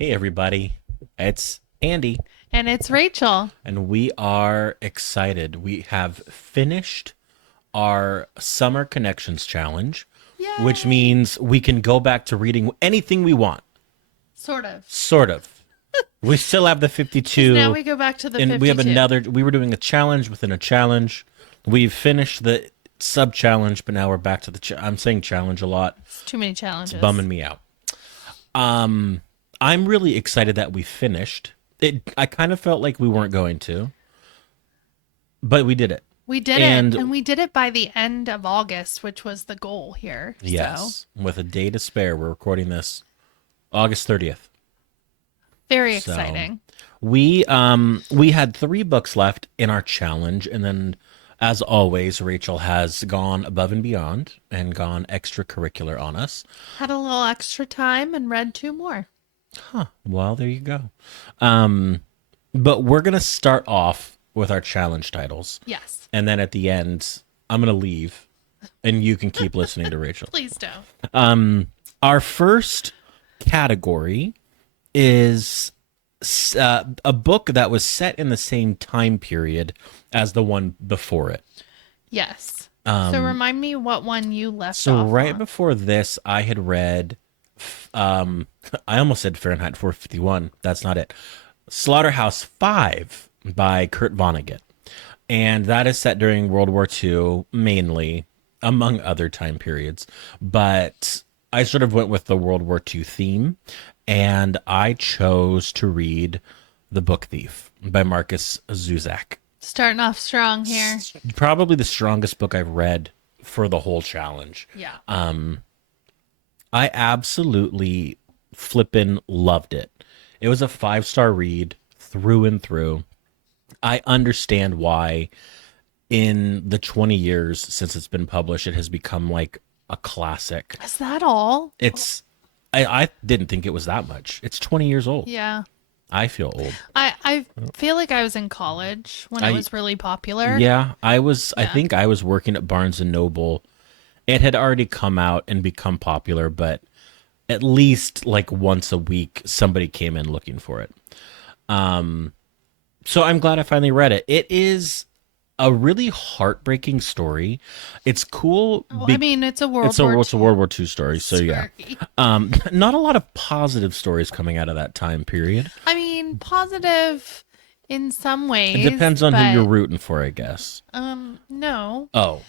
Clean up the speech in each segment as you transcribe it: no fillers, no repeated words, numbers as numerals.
Hey, everybody. It's Andy, And it's Rachel. and we are excited. We have finished our Summer Connections Challenge, which Yay! means we can go back to reading anything we want, Sort of. sort of. We still have the Because now 52, we go back to the and we have 52. another. We were doing a challenge within a challenge. We've finished the sub challenge, but now we're back to the. I'm saying challenge a lot. It's too many It's challenges. bumming me out. I'm really excited that we finished. I kind of felt like we weren't going to, but we did it. We did it. And And we did it by the end of August, which was the goal here. So, yes, with a day to spare, we're recording this August 30th. very So exciting. we had 3 books left in our challenge, and then as always, Rachel has gone above and beyond and gone extracurricular on us. Had a little extra time and read 2 more. Huh. Well, there you go. But we're gonna start off with our challenge titles. Yes. And then at the end, I'm going to leave and you can keep listening to Rachel. Please don't. Our first category is a book that was set in the same time period as the one before it. Yes. So remind me what one you left So off right on. before this, I had read, I almost said Fahrenheit 451. That's not it. Slaughterhouse 5 by Kurt Vonnegut. And that is set during World War II, mainly, among other time periods. But I sort of went with the World War II theme, and I chose to read The Book Thief by Markus Zusak. Starting off strong here. Probably the strongest book I've read for the whole challenge. Yeah. I absolutely flippin' loved it. It was a 5-star read through and through. I understand why in the 20 years since it's been published, it has become like a classic. Is that all? It's I didn't think it was that much. It's 20 years old. Yeah. I feel old. I feel like I was in college when it I was really popular. Yeah, I Yeah. think I was working at Barnes and Noble. It had already come out and become popular, but at least like once a week somebody came in looking for it. So I'm glad I finally read it. It is a really heartbreaking story. It's cool. Well, I mean, it's a World War It's a II World War II story. So yeah, story. not a lot of positive stories coming out of that time period. I mean, positive in some It ways, depends on who you're but rooting for, I guess. no. Oh,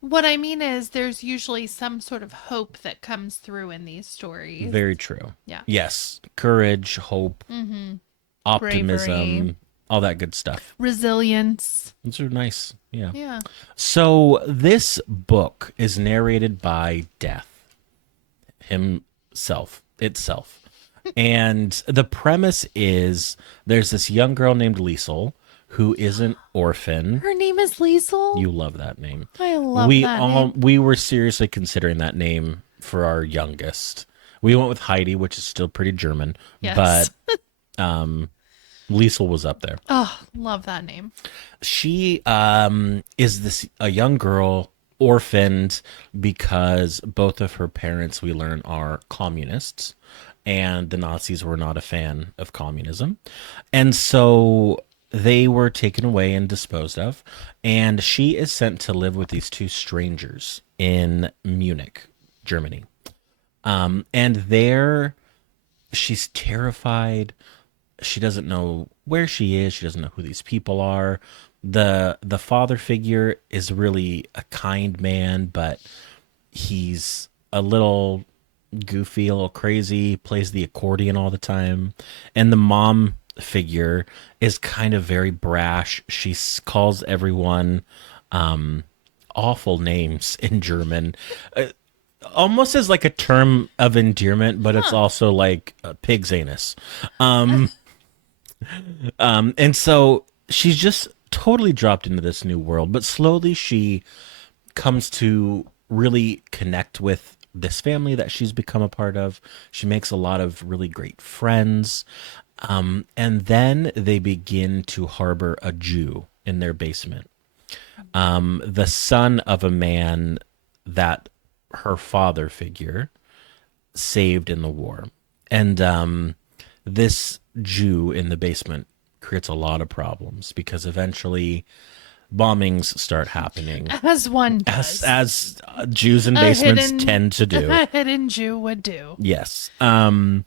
What I mean is there's usually some sort of hope that comes through in these stories. very true. Yeah. Yes, courage, hope, Bravery, optimism, all that good stuff. resilience. Those are nice. Yeah. Yeah. So this book is narrated by Death himself, itself. And the premise is there's this young girl named Liesel who is an orphan. Her name is Liesel. You love that name. I love that name. We were seriously considering that name for our youngest. We went with Heidi, which is still pretty German, Yes. but Liesel was up there. Oh, love that name. She is this a young girl orphaned because both of her parents, we learn, are communists, and the Nazis were not a fan of communism, and so they were taken away and disposed of, and she is sent to live with these 2 strangers in Munich, Germany. And there she's terrified. She doesn't know where she is. She doesn't know who these people are. The father figure is really a kind man, but he's a little goofy, a little crazy, plays the accordion all the time. And the mom figure is kind of very brash. She calls everyone awful names in German. Almost as like a term of endearment, but it's also like a pig's anus. And so she's just totally dropped into this new world, but slowly she comes to really connect with this family that she's become a part of. She makes a lot of really great friends. And then they begin to harbor a Jew in their basement. The son of a man that her father figure saved in the war. And this Jew in the basement creates a lot of problems because eventually bombings start happening, As one as does. Jews in A basements hidden tend to do. a hidden Jew would do. Yes. The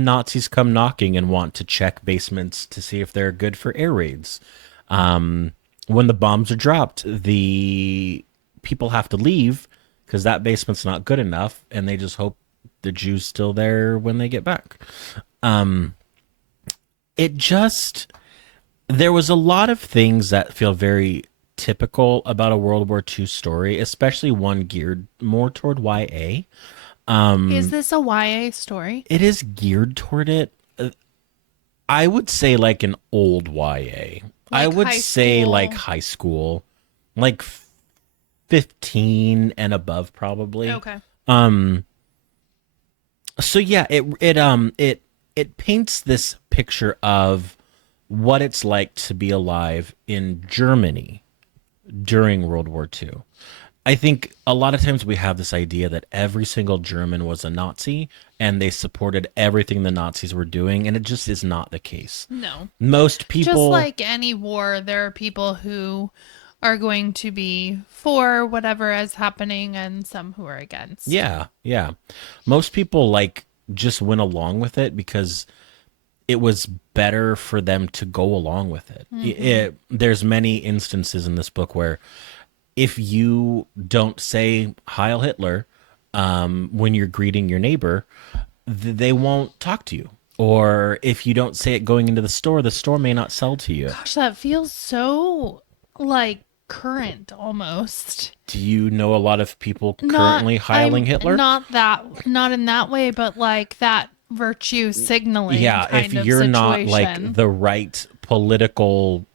Nazis come knocking and want to check basements to see if they're good for air raids. When the bombs are dropped, the people have to leave because that basement's not good enough, and they just hope the Jews still there when they get back. It just there was a lot of things that feel very typical about a World War II story, especially one geared more toward YA. Is this a YA story? It is geared toward it. I would say like an old YA. I Like would high say like school? high school, like 15 and above probably. Okay. So yeah, it paints this picture of what it's like to be alive in Germany during World War II. I think a lot of times we have this idea that every single German was a Nazi and they supported everything the Nazis were doing, and it just is not the case. No. Most Just people, like any war, there are people who are going to be for whatever is happening and some who are against. yeah, yeah, most people like just went along with it because it was better for them to go along with it. There's many instances in this book where if you don't say Heil Hitler when you're greeting your neighbor, they won't talk to you. Or if you don't say it going into the store may not sell to you. Gosh, that feels so like current almost. Do you know a lot of people Not currently heiling I'm Hitler? not in that way, but like that virtue signaling Yeah, if kind of you're not like situation. the right political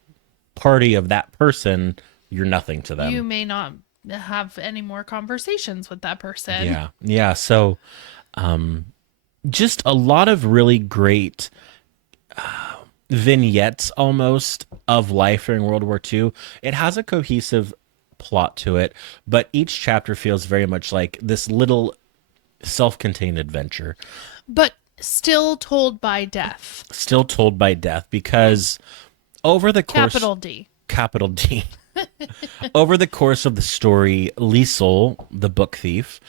party of that person, you're nothing to You them. may not have any more conversations with that person. Yeah. Yeah. So just a lot of really great vignettes almost of life during World War II. It has a cohesive plot to it, but each chapter feels very much like this little self-contained adventure, But still told by death. still told by death because over the course Capital D. capital D over the course of the story, Liesel, the book thief,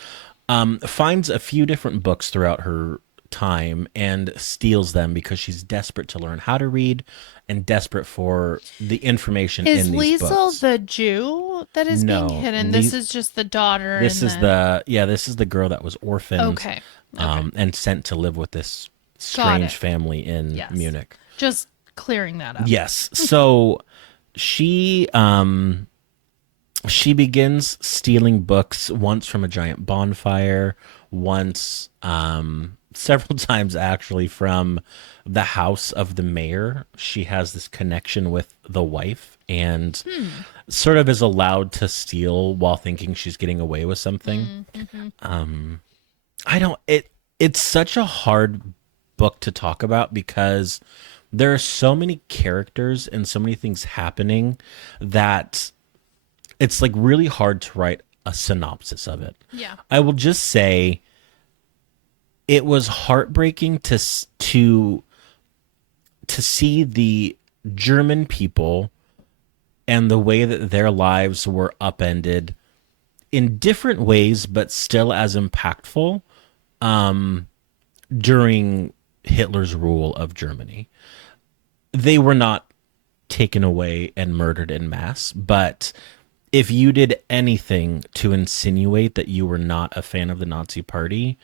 finds a few different books throughout her time and steals them because she's desperate to learn how to read and desperate for the information Is in these Liesel books. the Jew that is being No, hidden? This is just the daughter this and is the girl that was orphaned, Okay. Okay. and sent to live with this Got it. strange family in Yes. Munich. Just clearing that up. Yes, so she she begins stealing books once from a giant bonfire, once several times actually from the house of the mayor. She has this connection with the wife and sort of is allowed to steal while thinking she's getting away with something. I don't it's such a hard book to talk about because there are so many characters and so many things happening that it's like really hard to write a synopsis of it. Yeah. I will just say it was heartbreaking to see the German people and the way that their lives were upended in different ways, but still as impactful during Hitler's rule of Germany. They were not taken away and murdered in mass, but if you did anything to insinuate that you were not a fan of the Nazi party,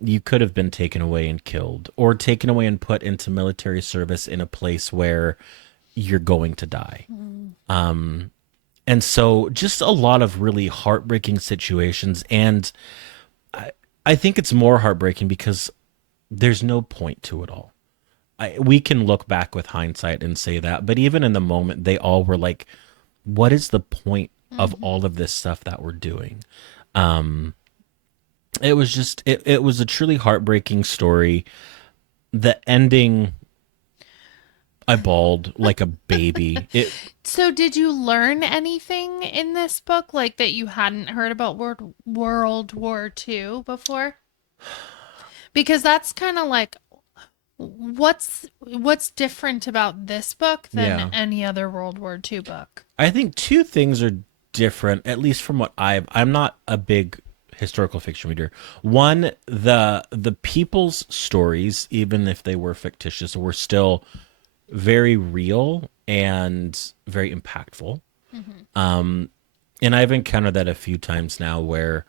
you could have been taken away and killed, or taken away and put into military service in a place where you're going to die. And so just a lot of really heartbreaking situations. And I think it's more heartbreaking because there's no point to it all. We can look back with hindsight and say that, but even in the moment, they all were like, what is the point of all of this stuff that we're doing? It was just, it was a truly heartbreaking story. The ending, I bawled like a baby. So did you learn anything in this book like that you hadn't heard about World War II before? Because that's kind of like what's different about this book than Yeah. any other World War II book? I think two things are different, at least from what I'm not a big historical fiction reader. One, the people's stories, even if they were fictitious, were still very real and very impactful. Hmm. And I've encountered that a few times now where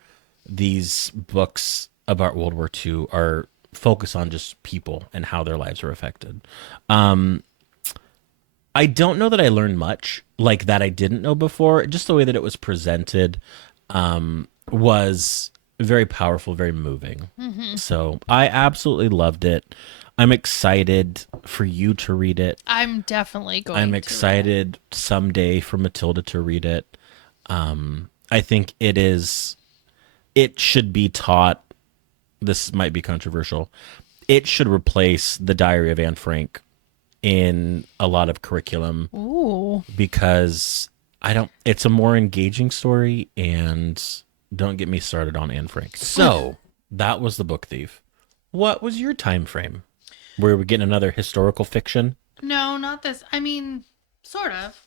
these books about World War II are focus on just people and how their lives are affected. I don't know that I learned much like that I didn't know before. Just the way that it was presented was very powerful, very moving. Hmm. So I absolutely loved it. I'm excited for you to read it. I'm definitely I'm going to read it. excited someday for Matilda to read it. I think it should be taught. This might be controversial. It should replace the Diary of Anne Frank in a lot of curriculum Ooh. because I don't. It's a more engaging story, and don't get me started on Anne Frank. So that was the Book Thief. What was your time frame? Were we getting another historical fiction? No, not this. I mean, sort of.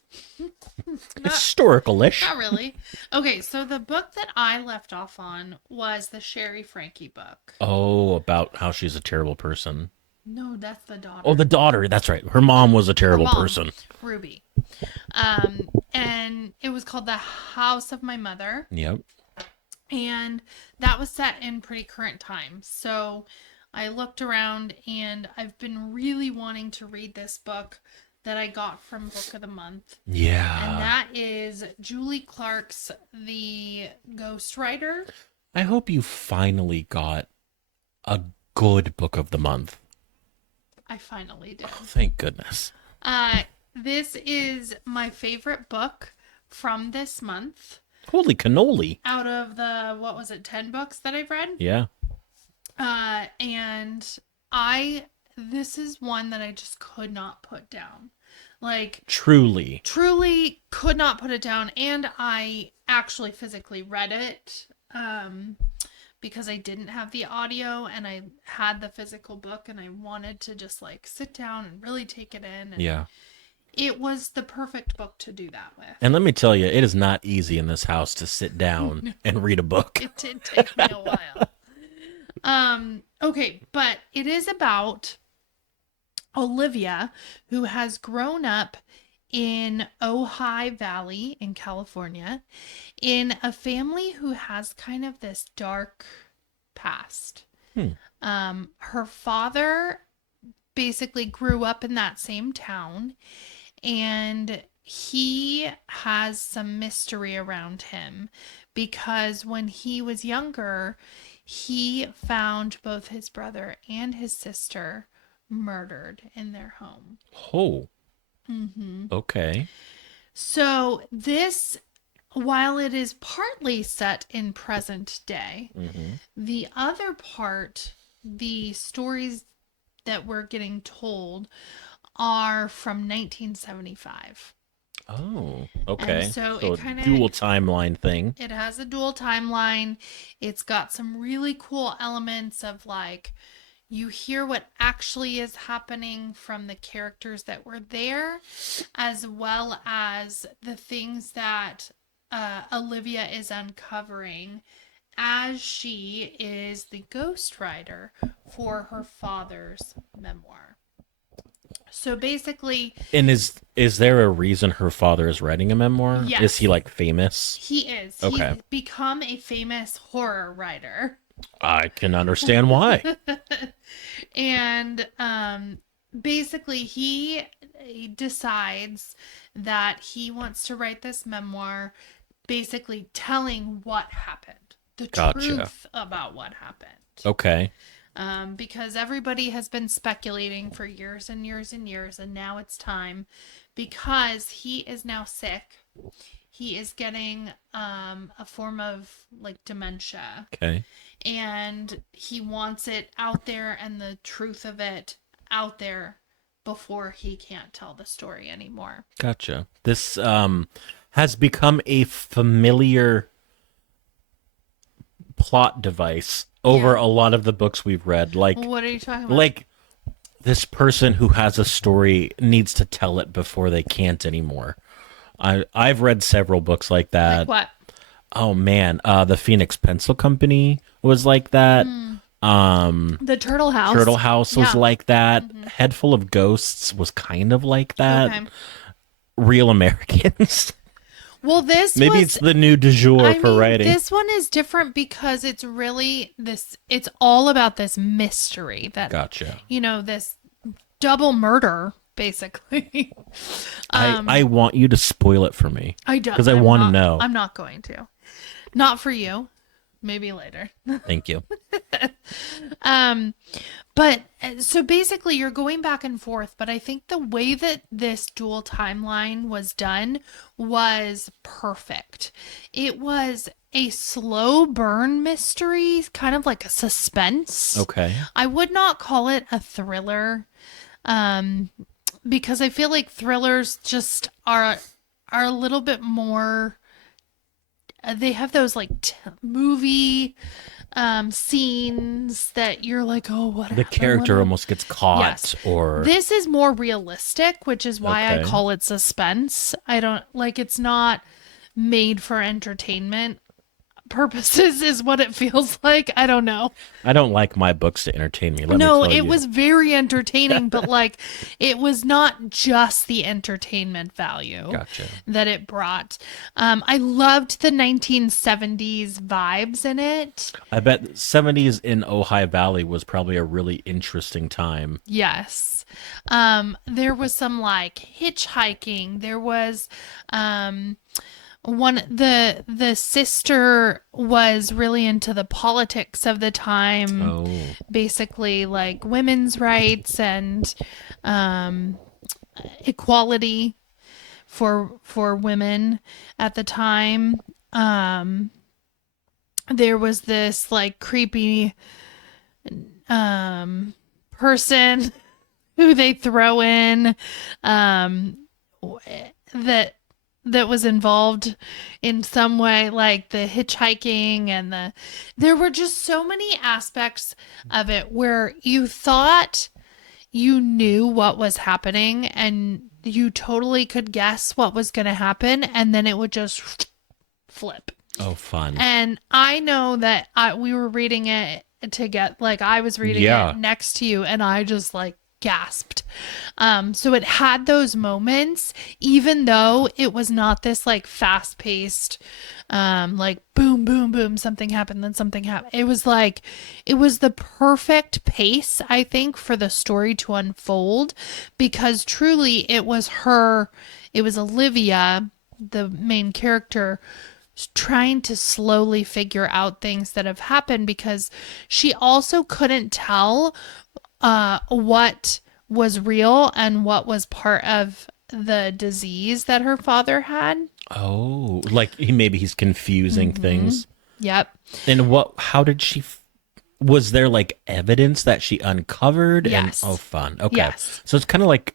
Not Historical-ish. not really. Okay, so the book that I left off on was the Sherry Frankie book. Oh, about how she's a terrible person. No, that's the daughter. Oh, the daughter. That's right. Her mom was a Her terrible mom, person. Ruby. And it was called The House of My Mother. Yep. And that was set in pretty current times. So I looked around and I've been really wanting to read this book that I got from Book of the Month. And Yeah. that is Julie Clark's The Ghostwriter. I hope you finally got a good book of the month. I finally did. Thank goodness. This is my favorite book from this month. Holy cannoli. Out of the, what was it, 10 books that I've read? Yeah. And this is one that I just could not put down. Like, Truly. truly could not put it down. And I actually physically read it because I didn't have the audio and I had the physical book and I wanted to just like sit down and really take it in. And Yeah. it was the perfect book to do that with. And let me tell you, it is not easy in this house to sit down and read a book. It did take me a while. Okay, but it is about Olivia, who has grown up in Ojai Valley in California, in a family who has kind of this dark past. Her father basically grew up in that same town, and he has some mystery around him because when he was younger, he found both his brother and his sister murdered in their home. Oh, Mm-hmm. okay. So, this, while it is partly set in present day, the other part, the stories that we're getting told, are from 1975. Oh, okay. And so So it kind of, dual timeline thing. it has a dual timeline. It's got some really cool elements of like, you hear what actually is happening from the characters that were there, as well as the things that Olivia is uncovering as she is the ghostwriter for her father's memoir. So basically, And is there a reason her father is writing a memoir? yes, Is he like famous? he is. Okay. He's become a famous horror writer. I can understand why. And basically, he decides that he wants to write this memoir, basically telling what happened, the Gotcha. truth about what happened. Okay. Because everybody has been speculating for years and years and years, and now it's time because he is now sick. He is getting a form of like dementia. Okay. And he wants it out there and the truth of it out there before he can't tell the story anymore. Gotcha. This has become a familiar plot device over Yeah. a lot of the books we've read. What are you talking about? Like this person who has a story needs to tell it before they can't anymore. I've read several books like Like that. what? Oh man, the Phoenix Pencil Company was like that. Mm, Um, the Turtle Turtle House. House was Yeah. like that. Hmm. Head Full of Ghosts was kind of like that. Okay. Real Americans. Well, this Maybe it's was, the new du jour I for mean, writing. this one is different because it's really this, it's all about this mystery that, Gotcha. this double murder, basically. I um, want you to spoil it for me I don't, because I want to know. I'm not going to. Not for you. Maybe later. Thank you. Um, but so basically, you're going back and forth. But I think the way that this dual timeline was done was perfect. It was a slow burn mystery, kind of like a suspense. Okay. I would not call it a thriller, um, because I feel like thrillers just are a little bit more. They have those like movie scenes that you're like, oh, what The happened? What character happened? almost gets Yes. caught or This is more realistic, which is why I okay. call it suspense. I don't like it's not made for entertainment purposes is what it feels like. I don't know. I don't like my books to entertain me, let me No, tell it you. was very entertaining, but like it was not just the entertainment value Gotcha. that it brought. I loved the 1970s vibes in it. I bet 70s in Ojai Valley was probably a really interesting time. Yes. There was some like hitchhiking. There was um one the sister was really into the politics of the time, Oh, basically like women's rights and um equality for women at the time. There was this like creepy person who they throw in um that that was involved in some way, like the hitchhiking and there were just so many aspects of it where you thought you knew what was happening and you totally could guess what was going to happen, and then it would just flip. oh, fun. And I know that we were reading it to get like I was reading it Yeah. next to you, and I just like gasped. So it had those moments, even though it was not this like fast paced, like boom, boom, boom, something happened, then something happened. It was like, it was the perfect pace, I think, for the story to unfold because truly it was Olivia, the main character, trying to slowly figure out things that have happened because she also couldn't tell what was real and what was part of the disease that her father had. Oh, like maybe he's confusing Mm-hmm. things. Yep. And how did was there like evidence that she uncovered? And oh, Yes. fun. Okay. Yes. So it's kind of like,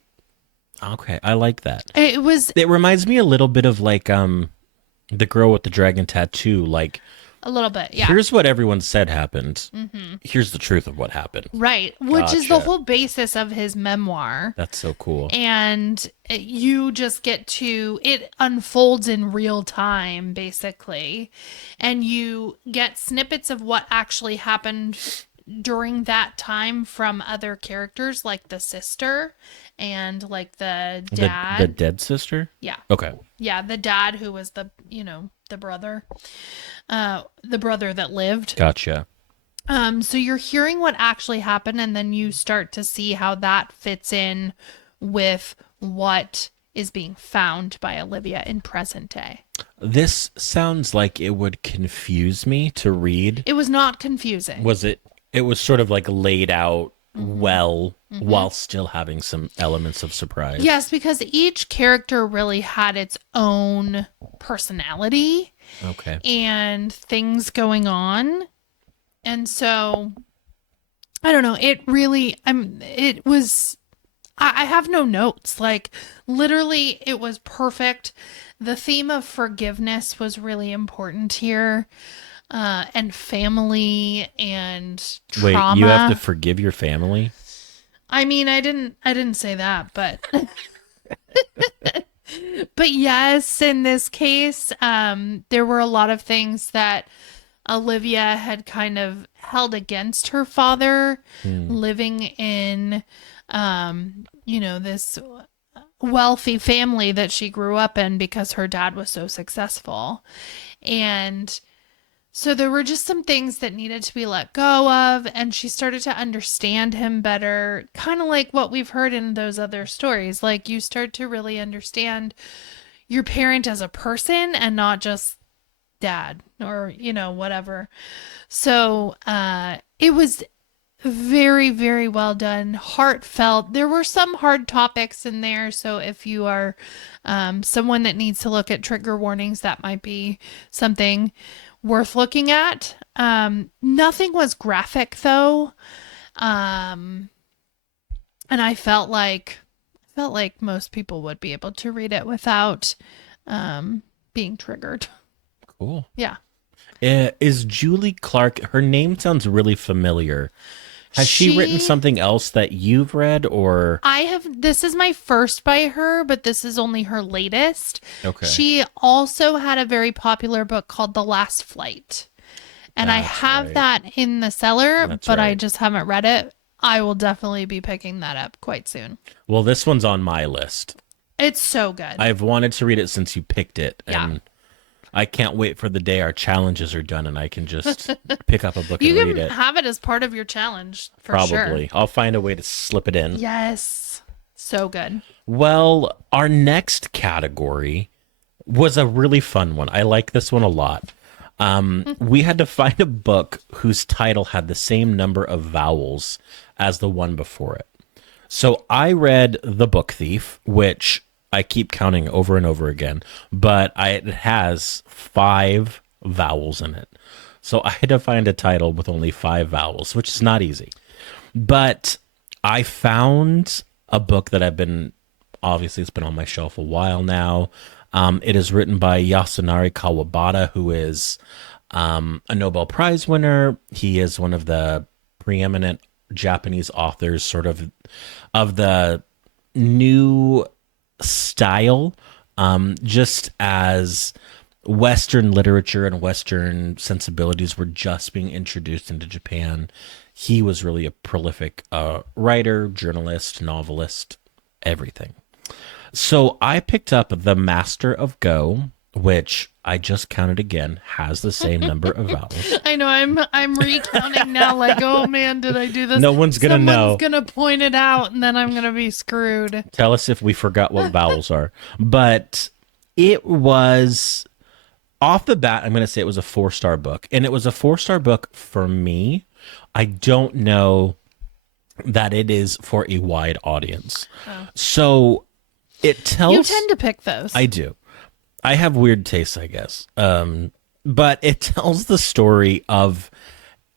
okay, I like that. It was It reminds me a little bit of like, the girl with the dragon tattoo. Like, a little bit. Yeah. here's what everyone said happened. Mm-hmm. Here's the truth of what happened. Right. Which is the Gotcha. whole basis of his memoir. That's so cool. And you just get to, it unfolds in real time, basically. And you get snippets of what actually happened during that time from other characters, like the sister and like the dad. The dead sister? Yeah. Okay. Yeah. The dad who was the brother, the brother that lived. Gotcha. So you're hearing what actually happened, and then you start to see how that fits in with what is being found by Olivia in present day. This sounds like it would confuse me to read. It was not confusing. Was it? It was sort of like laid out Mm-hmm. well Mm-hmm. while still having some elements of surprise. Yes, because each character really had its own personality Okay. and things going on. And so I don't know, it really it was I have no notes. Like literally it was perfect. The theme of forgiveness was really important here. And family and Wait, trauma. you have to forgive your family? I mean, I didn't say that, but but yes, in this case, there were a lot of things that Olivia had kind of held against her father Hmm. living in, this wealthy family that she grew up in because her dad was so successful. And so there were just some things that needed to be let go of, and she started to understand him better, kind of like what we've heard in those other stories. Like you start to really understand your parent as a person and not just dad or, whatever. So it was very, very well done, heartfelt. There were some hard topics in there. So if you are someone that needs to look at trigger warnings, that might be something worth looking at. Nothing was graphic though. Um, and I felt like most people would be able to read it without being triggered. Cool. Yeah. Is Julie Clark? Her name sounds really familiar. Has she written She something else that you've read, or I have this is my first by her, but this is only her latest. okay? She also had a very popular book called The Last Flight. And I That's have right. that in the cellar, That's but I right. just haven't read it. I will definitely be picking that up quite soon. Well, this one's on my list. It's so good. I've wanted to read it since you picked it, Yeah. and I can't wait for the day our challenges are done and I can just pick up a book You and read can it. have it as part of your challenge for sure. Probably. I'll find a way to slip it in. Yes. So good. Well, our next category was a really fun one. I like this one a lot. We had to find a book whose title had the same number of vowels as the one before it. So I read The Book Thief, which I keep counting over and over again, but it has five vowels in it. So I had to find a title with only five vowels, which is not easy. But I found a book that obviously, it's been on my shelf a while now. It is written by Yasunari Kawabata, who is a Nobel Prize winner. He is one of the preeminent Japanese authors, sort of the new style, just as Western literature and Western sensibilities were just being introduced into Japan. He was really a prolific writer, journalist, novelist, everything. So I picked up The Master of Go, which I just counted again, has the same number of vowels. I know I'm recounting now like, "Oh man, did I do this?" No one's going to Someone's know. going to point it out and then I'm going to be screwed. Tell us if we forgot what vowels are. But it was off the bat, I'm going to say it was a 4-star book. And it was a 4-star book for me. I don't know that it is for a wide audience. Oh. So it You tells. tend to pick those. I do. I have weird tastes, I guess. But it tells the story of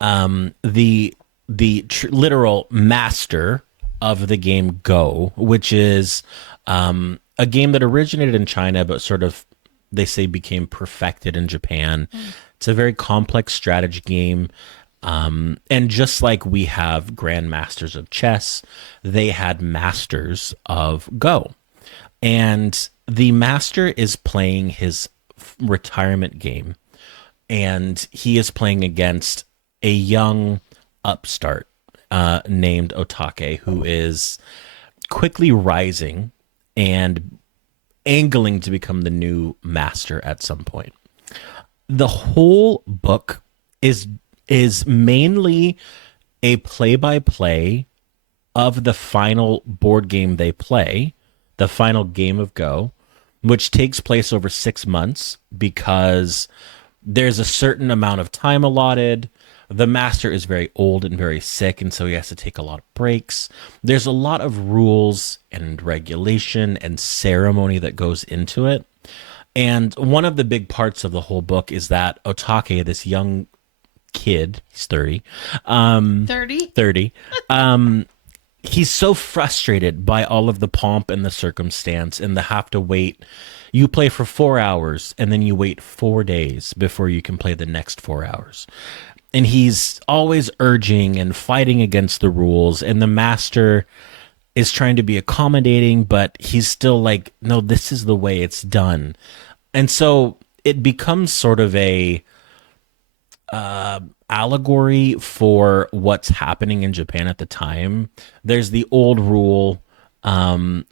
the literal master of the game Go, which is a game that originated in China, but sort of they say became perfected in Japan. It's a very complex strategy game. And just like we have grandmasters of chess, they had masters of Go. And the master is playing his retirement game, and he is playing against a young upstart named Otake, who is quickly rising and angling to become the new master at some point. The whole book is mainly a play-by-play of the final board game they play, the final game of Go, which takes place over 6 months because there's a certain amount of time allotted. The master is very old and very sick, and so he has to take a lot of breaks. There's a lot of rules and regulation and ceremony that goes into it. And one of the big parts of the whole book is that Otake, this young kid, he's 30, 30? 30, he's so frustrated by all of the pomp and the circumstance and the have to wait. You play for 4 hours and then you wait 4 days before you can play the next 4 hours. and he's always urging and fighting against the rules, and the master is trying to be accommodating, but he's still like, no, this is the way it's done. And so it becomes sort of a allegory for what's happening in Japan at the time. There's the old rule, and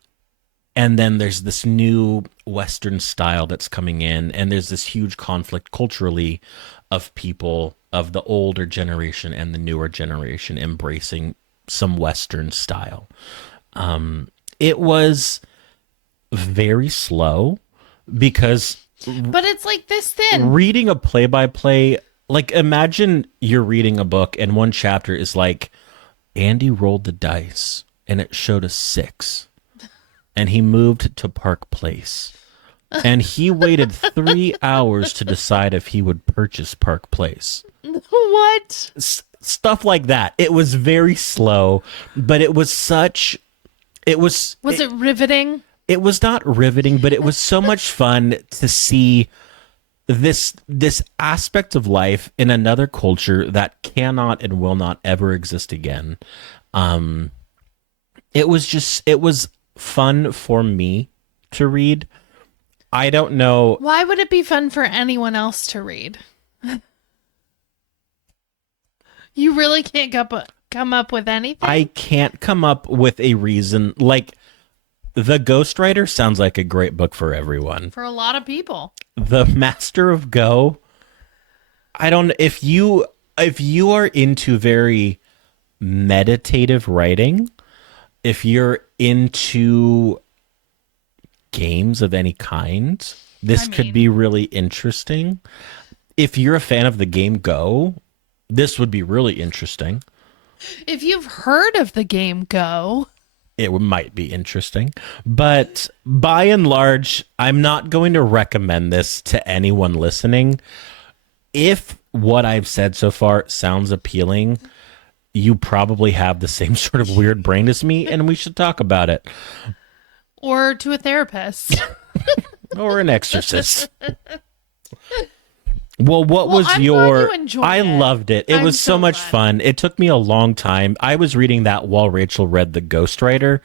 then there's this new Western style that's coming in, and there's this huge conflict culturally of people of the older generation and the newer generation embracing some Western style. It was very slow because But it's like this thin. reading a play by play, like imagine you're reading a book and one chapter is like, Andy rolled the dice and it showed a 6 and he moved to Park Place. And he waited 3 hours to decide if he would purchase Park Place. What? Stuff like that. It was very slow, but it was such. Was it riveting? It was not riveting, but it was so much fun to see this aspect of life in another culture that cannot and will not ever exist again. It was fun for me to read. I don't know. Why would it be fun for anyone else to read? You really can't come up with anything? I can't come up with a reason. Like, The Ghostwriter sounds like a great book for everyone. For a lot of people. The Master of Go, I don't, if you are into very meditative writing, if you're into games of any kind, this could be really interesting. If you're a fan of the game Go, this would be really interesting. If you've heard of the game Go, it might be interesting. But by and large, I'm not going to recommend this to anyone listening. If what I've said so far sounds appealing, you probably have the same sort of weird brain as me, and we should talk about it. Or to a therapist. Or an exorcist. Well, what was I'm your... glad you enjoyed I it. loved it. It I'm was so much glad. fun. It took me a long time. I was reading that while Rachel read The Ghostwriter,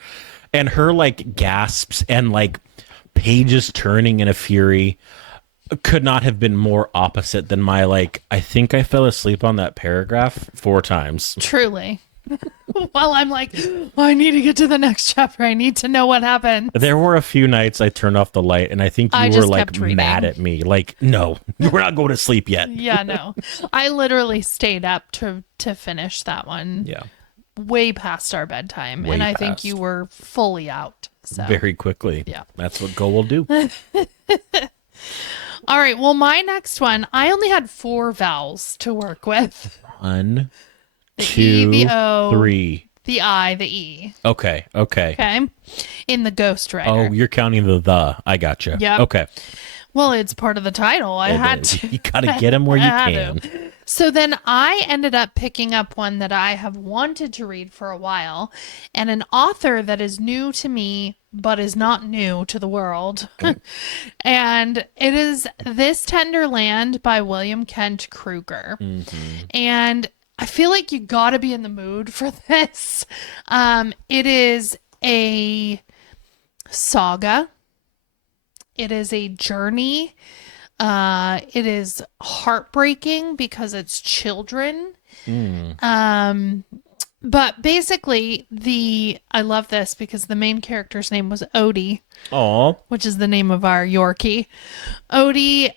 and her like gasps and like pages turning in a fury could not have been more opposite than my like, I think I fell asleep on that paragraph 4 times. Truly. Well, I'm like, I need to get to the next chapter. I need to know what happened. There were a few nights I turned off the light and I think I you were just like kept reading. mad at me. Like, no, we're not going to sleep yet. Yeah, no. I literally stayed up to finish that one Yeah. way past our bedtime. Way and I think past. you were fully out. So Very quickly. Yeah. That's what Go will do. all right. Well, my next one, I only had 4 vowels to work with. 1, The 2, E, the O, 3. the I, the E. Okay. Okay. In the Ghostwriter. Oh, you're counting the. I gotcha. Yep. Okay. Well, it's part of the title. I had to. You gotta get them where you I can. had to. So then I ended up picking up one that I have wanted to read for a while, and an author that is new to me, but is not new to the world. And it is This Tender Land by William Kent Krueger. And I feel like you gotta be in the mood for this. It is a saga. It is a journey. It is heartbreaking because it's children. But basically I love this because the main character's name was Odie, Aw. which is the name of our Yorkie. Odie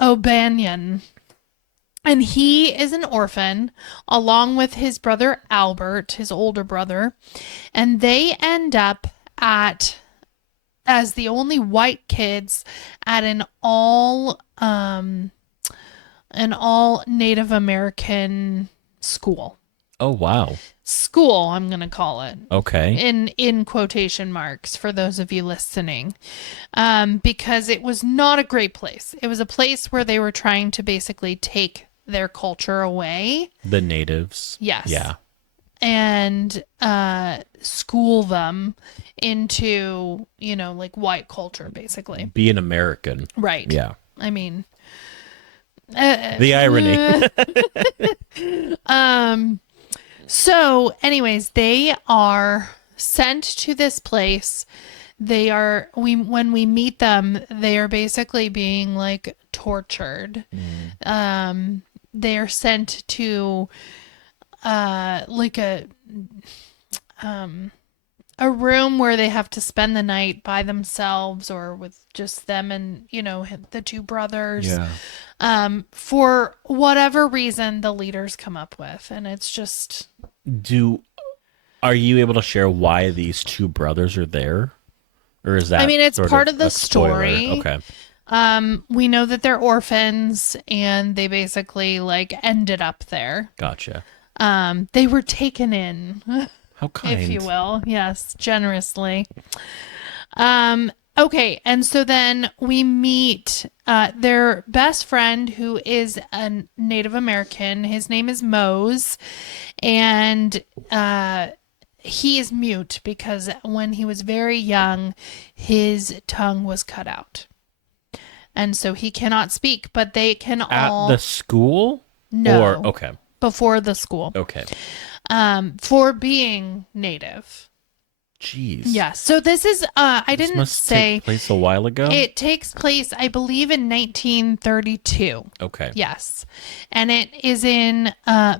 O'Banion. And he is an orphan along with his brother Albert, his older brother. And they end up as the only white kids at an all Native American school. Oh, wow. School, I'm going to call it. Okay. In quotation marks for those of you listening, because it was not a great place. It was a place where they were trying to basically take their culture away. The natives. Yes. Yeah. And school them into, like white culture, basically. Be an American. Right. Yeah. I mean, The irony. um so anyways, they are sent to this place. They are we when we meet them, they are basically being like tortured. Mm. They are sent to like um a room where they have to spend the night by themselves or with just them and, the two brothers. Yeah. For whatever reason the leaders come up with. And it's just, Do Are you able to share why these two brothers are there? Or is I that mean, it's sort part of of the a spoiler? story. Okay. We know that they're orphans and they basically like ended up there. Gotcha. They were taken in, How if you kind. will. Yes, generously. Okay, and so then we meet their best friend who is a Native American. His name is Mose, and he is mute because when he was very young, his tongue was cut out. And so he cannot speak, but they can At all the school? know Or okay. before the school Okay. for being Native. Jeez. Yeah. So this is I This didn't must say take place a while ago. it takes place, I believe, in 1932. Okay. Yes. And it is in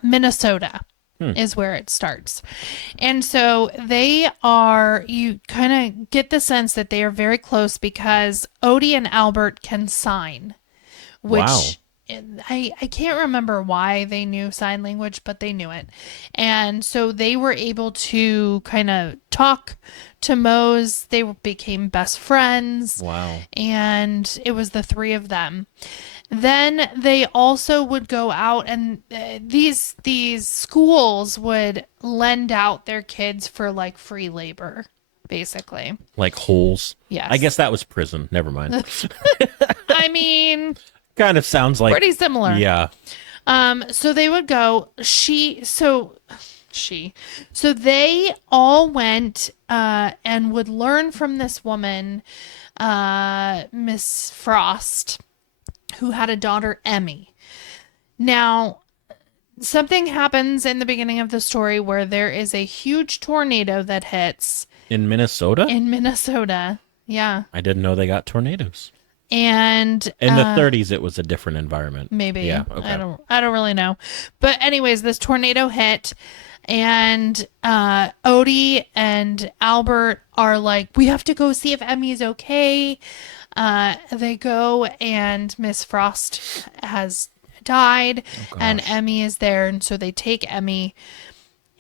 Minnesota is where it starts. And so you kind of get the sense that they are very close because Odie and Albert can sign, which Wow. I can't remember why they knew sign language, but they knew it. And so they were able to kind of talk to Mose. They became best friends. Wow. And it was the three of them. Then they also would go out and these schools would lend out their kids for like free labor, basically. Like holes. Yes. I guess that was prison. Never mind. I mean, Kind of sounds like pretty similar. Yeah. So they would go, so they all went and would learn from this woman, Miss Frost, who had a daughter, Emmy. Now, something happens in the beginning of the story where there is a huge tornado that hits In Minnesota? in Minnesota. Yeah. I didn't know they got tornadoes. And In the 30s it was a different environment. maybe. Yeah, okay. I don't really know. But anyways, this tornado hit and Odie and Albert are like, we have to go see if Emmy's okay. They go and Miss Frost has died and Emmy is there, and so they take Emmy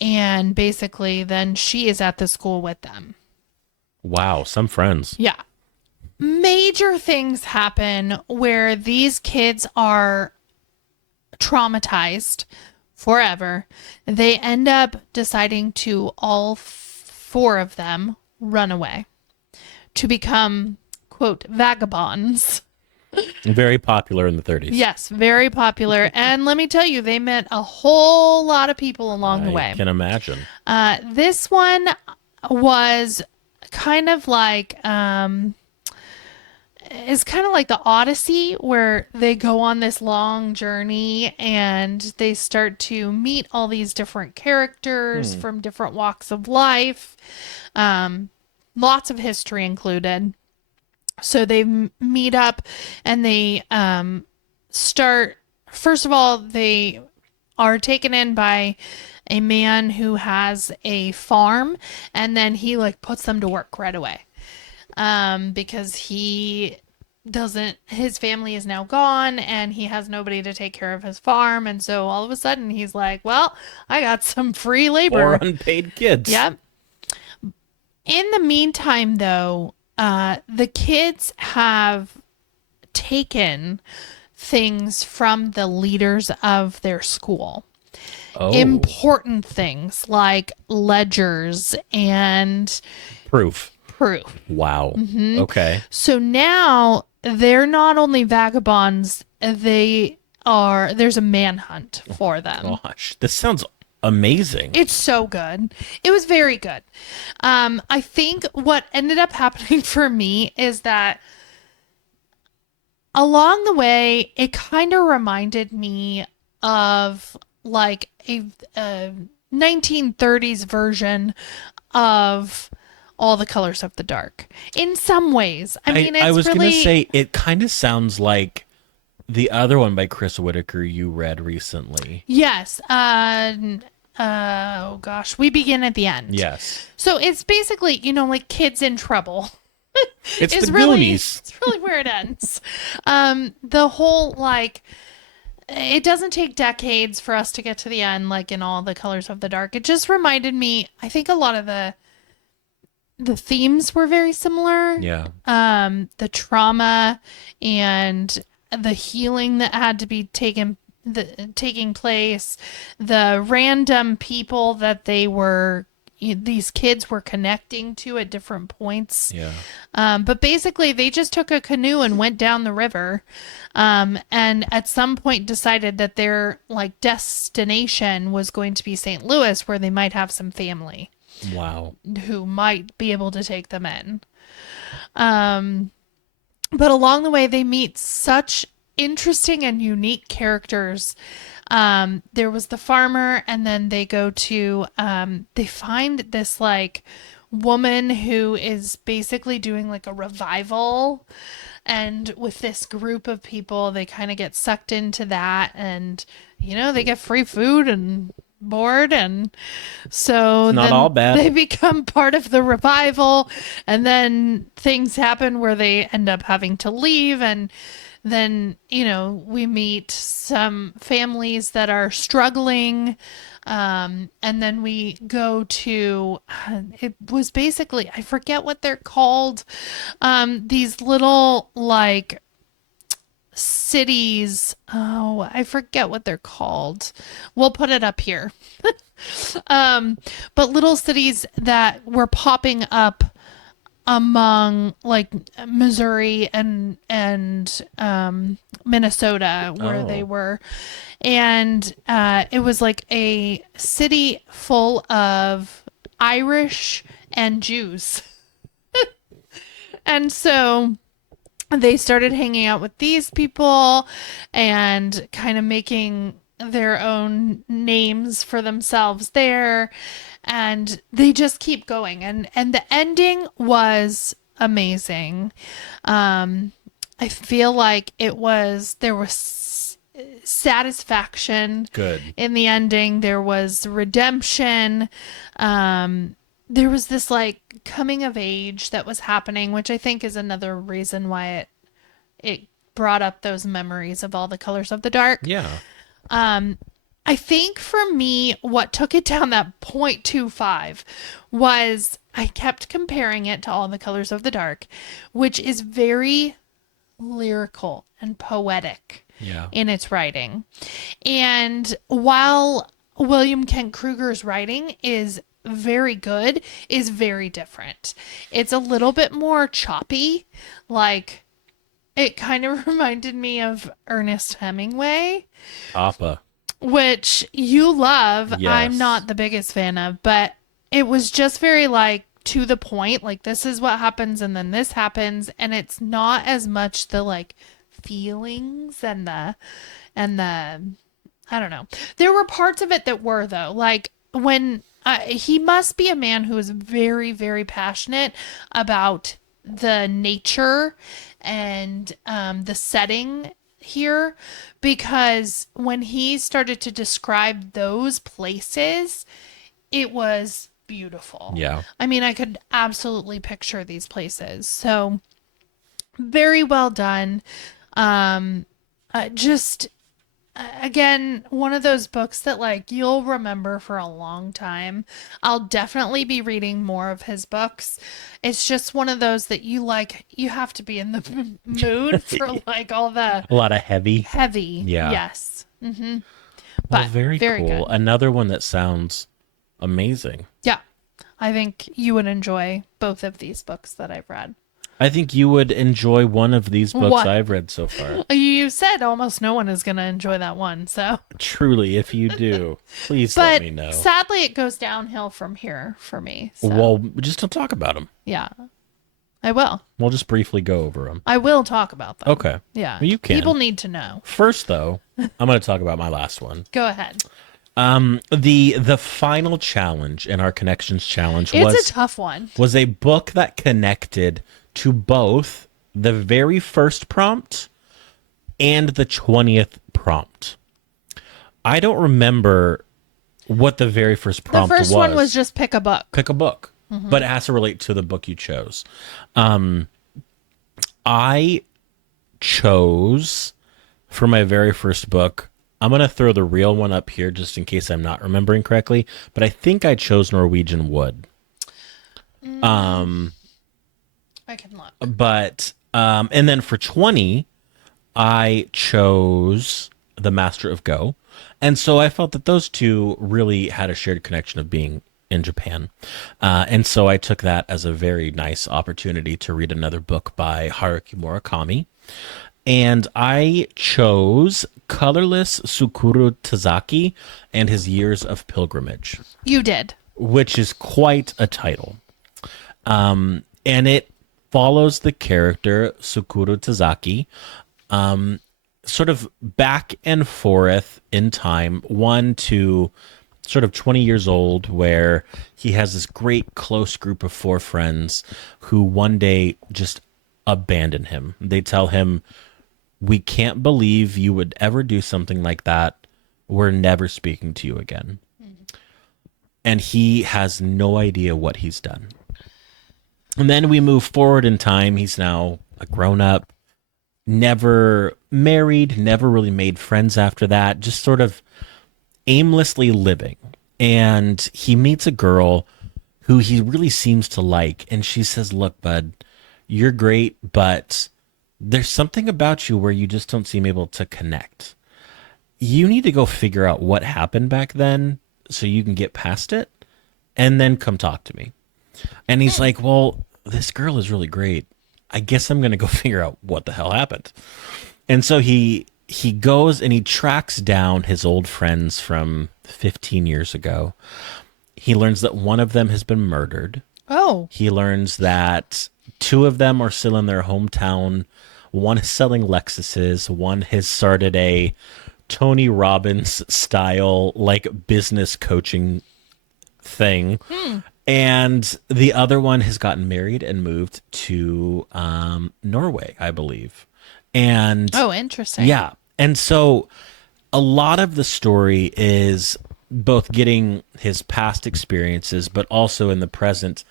and basically then she is at the school with them. Wow, some friends. Yeah. Major things happen where these kids are traumatized forever. They end up deciding to all four of them run away to become, quote, vagabonds. Very popular in the 30s. Yes, very popular. And let me tell you, they met a whole lot of people along the way. I can imagine. This one was kind of like it's kind of like the Odyssey, where they go on this long journey and they start to meet all these different characters from different walks of life. Lots of history included. So they meet up and they start, first of all, they are taken in by a man who has a farm, and then he like puts them to work right away. Because his family is now gone and he has nobody to take care of his farm. And so all of a sudden he's like, well, I got some free labor. Or unpaid kids. Yep. In the meantime, though, the kids have taken things from the leaders of their school. Oh. Important things like ledgers and Proof. proof. Wow. Okay. So now they're not only vagabonds, there's a manhunt for them. Gosh, this sounds amazing. It's so good. It was very good. I think what ended up happening for me is that along the way, it kind of reminded me of like a 1930s version of All the Colors of the Dark in some ways. I mean, I it's was gonna really, say it kind of sounds like the other one by Chris Whitaker you read recently. yes. Oh gosh, We Begin at the End. Yes. So it's basically, like kids in trouble. It's the Is really Goonies. it's really where it ends. The whole like it doesn't take decades for us to get to the end, like in All the Colors of the Dark. It just reminded me. I think a lot of the themes were very similar. Yeah. The trauma and the healing that had to be taking place, the random people that these kids were connecting to at different points. Yeah. But basically, they just took a canoe and went down the river, and at some point decided that their like destination was going to be St. Louis, where they might have some family Wow. who might be able to take them in. Um, but along the way, they meet such interesting and unique characters. There was the farmer, and then they go to, they find this like woman who is basically doing like a revival. And with this group of people, they kind of get sucked into that. And, they get free food and board, and so It's not all then bad. they become part of the revival, and then things happen where they end up having to leave, and then we meet some families that are struggling, and then we go to it was basically, I forget what they're called, these little like cities. Oh, I forget what they're called. We'll put it up here. But little cities that were popping up among like Missouri and Minnesota, where they Oh. were, and it was like a city full of Irish and Jews, and so they started hanging out with these people and kind of making their own names for themselves there, and they just keep going, and the ending was amazing. I feel like there was satisfaction Good. in the ending. There was redemption. There was this like coming of age that was happening, which I think is another reason why it brought up those memories of All the Colors of the Dark. Yeah. I think for me, what took it down that 0.25 was I kept comparing it to All the Colors of the Dark, which is very lyrical and poetic Yeah. in its writing. And while William Kent Krueger's writing is very good, is very different. It's a little bit more choppy, like it kind of reminded me of Ernest Hemingway, Appa. which you love. I'm Yes. not the biggest fan of, but it was just very like to the point, like this is what happens and then this happens, and it's not as much the like feelings and the I don't know. There were parts of it that were though, like when he must be a man who is very, very passionate about the nature and the setting here, because when he started to describe those places, it was beautiful. Yeah. I mean, I could absolutely picture these places. So very well done. Just again, one of those books that like you'll remember for a long time. I'll definitely be reading more of his books. It's just one of those that you have to be in the mood for like all the A lot of heavy. heavy. Yeah. Yes. Well, But very very cool. good. Another one that sounds amazing. Yeah. I think you would enjoy both of these books that I've read. I think you would enjoy one of these books What? I've read so far. You said almost no one is going to enjoy that one, so. Truly, if you do, please let But me know. sadly, it goes downhill from here for me. So, Well, just don't talk about them. yeah. I will. We'll just briefly go over them. I will talk about them. Okay. Yeah. Well, you People can. need to know. First, though, I'm going to talk about my last one. Go ahead. The final challenge in our connections challenge It's a tough one. was a book that connected to both the very first prompt and the 20th prompt. I don't remember what the very first The prompt first one was just pick a book. pick a book, but it has to relate to the book you chose. I chose for my very first book. I'm going to throw the real one up here just in case I'm not remembering correctly, but I think I chose Norwegian Wood. I can look. But and then for 20, I chose The Master of Go. And so I felt that those two really had a shared connection of being in Japan. And so I took that as a very nice opportunity to read another book by Haruki Murakami. And I chose Colorless Tsukuru Tazaki and His Years of Pilgrimage, You did. which is quite a title. And it follows the character Tsukuru Tazaki, sort of back and forth in time, one to sort of 20 years old, where he has this great close group of four friends who one day just abandon him. They tell him, "We can't believe you would ever do something like that. We're never speaking to you again." And he has no idea what he's done. And then we move forward in time. He's now a grown up, never married, never really made friends after that, just sort of aimlessly living. And he meets a girl who he really seems to like. And she says, "Look, bud, you're great, but there's something about you where you just don't seem able to connect. You need to go figure out what happened back then so you can get past it and then come talk to me." And he's like, "Well, this girl is really great. I guess I'm going to go figure out what the hell happened." And so he goes and he tracks down his old friends from 15 years ago. He learns that one of them has been murdered. Oh. He learns that two of them are still in their hometown. One is selling Lexuses. One has started a Tony Robbins style, like, business coaching thing. And the other one has gotten married and moved to Norway, I believe. And Oh, interesting. yeah. And so a lot of the story is both getting his past experiences, but also in the present,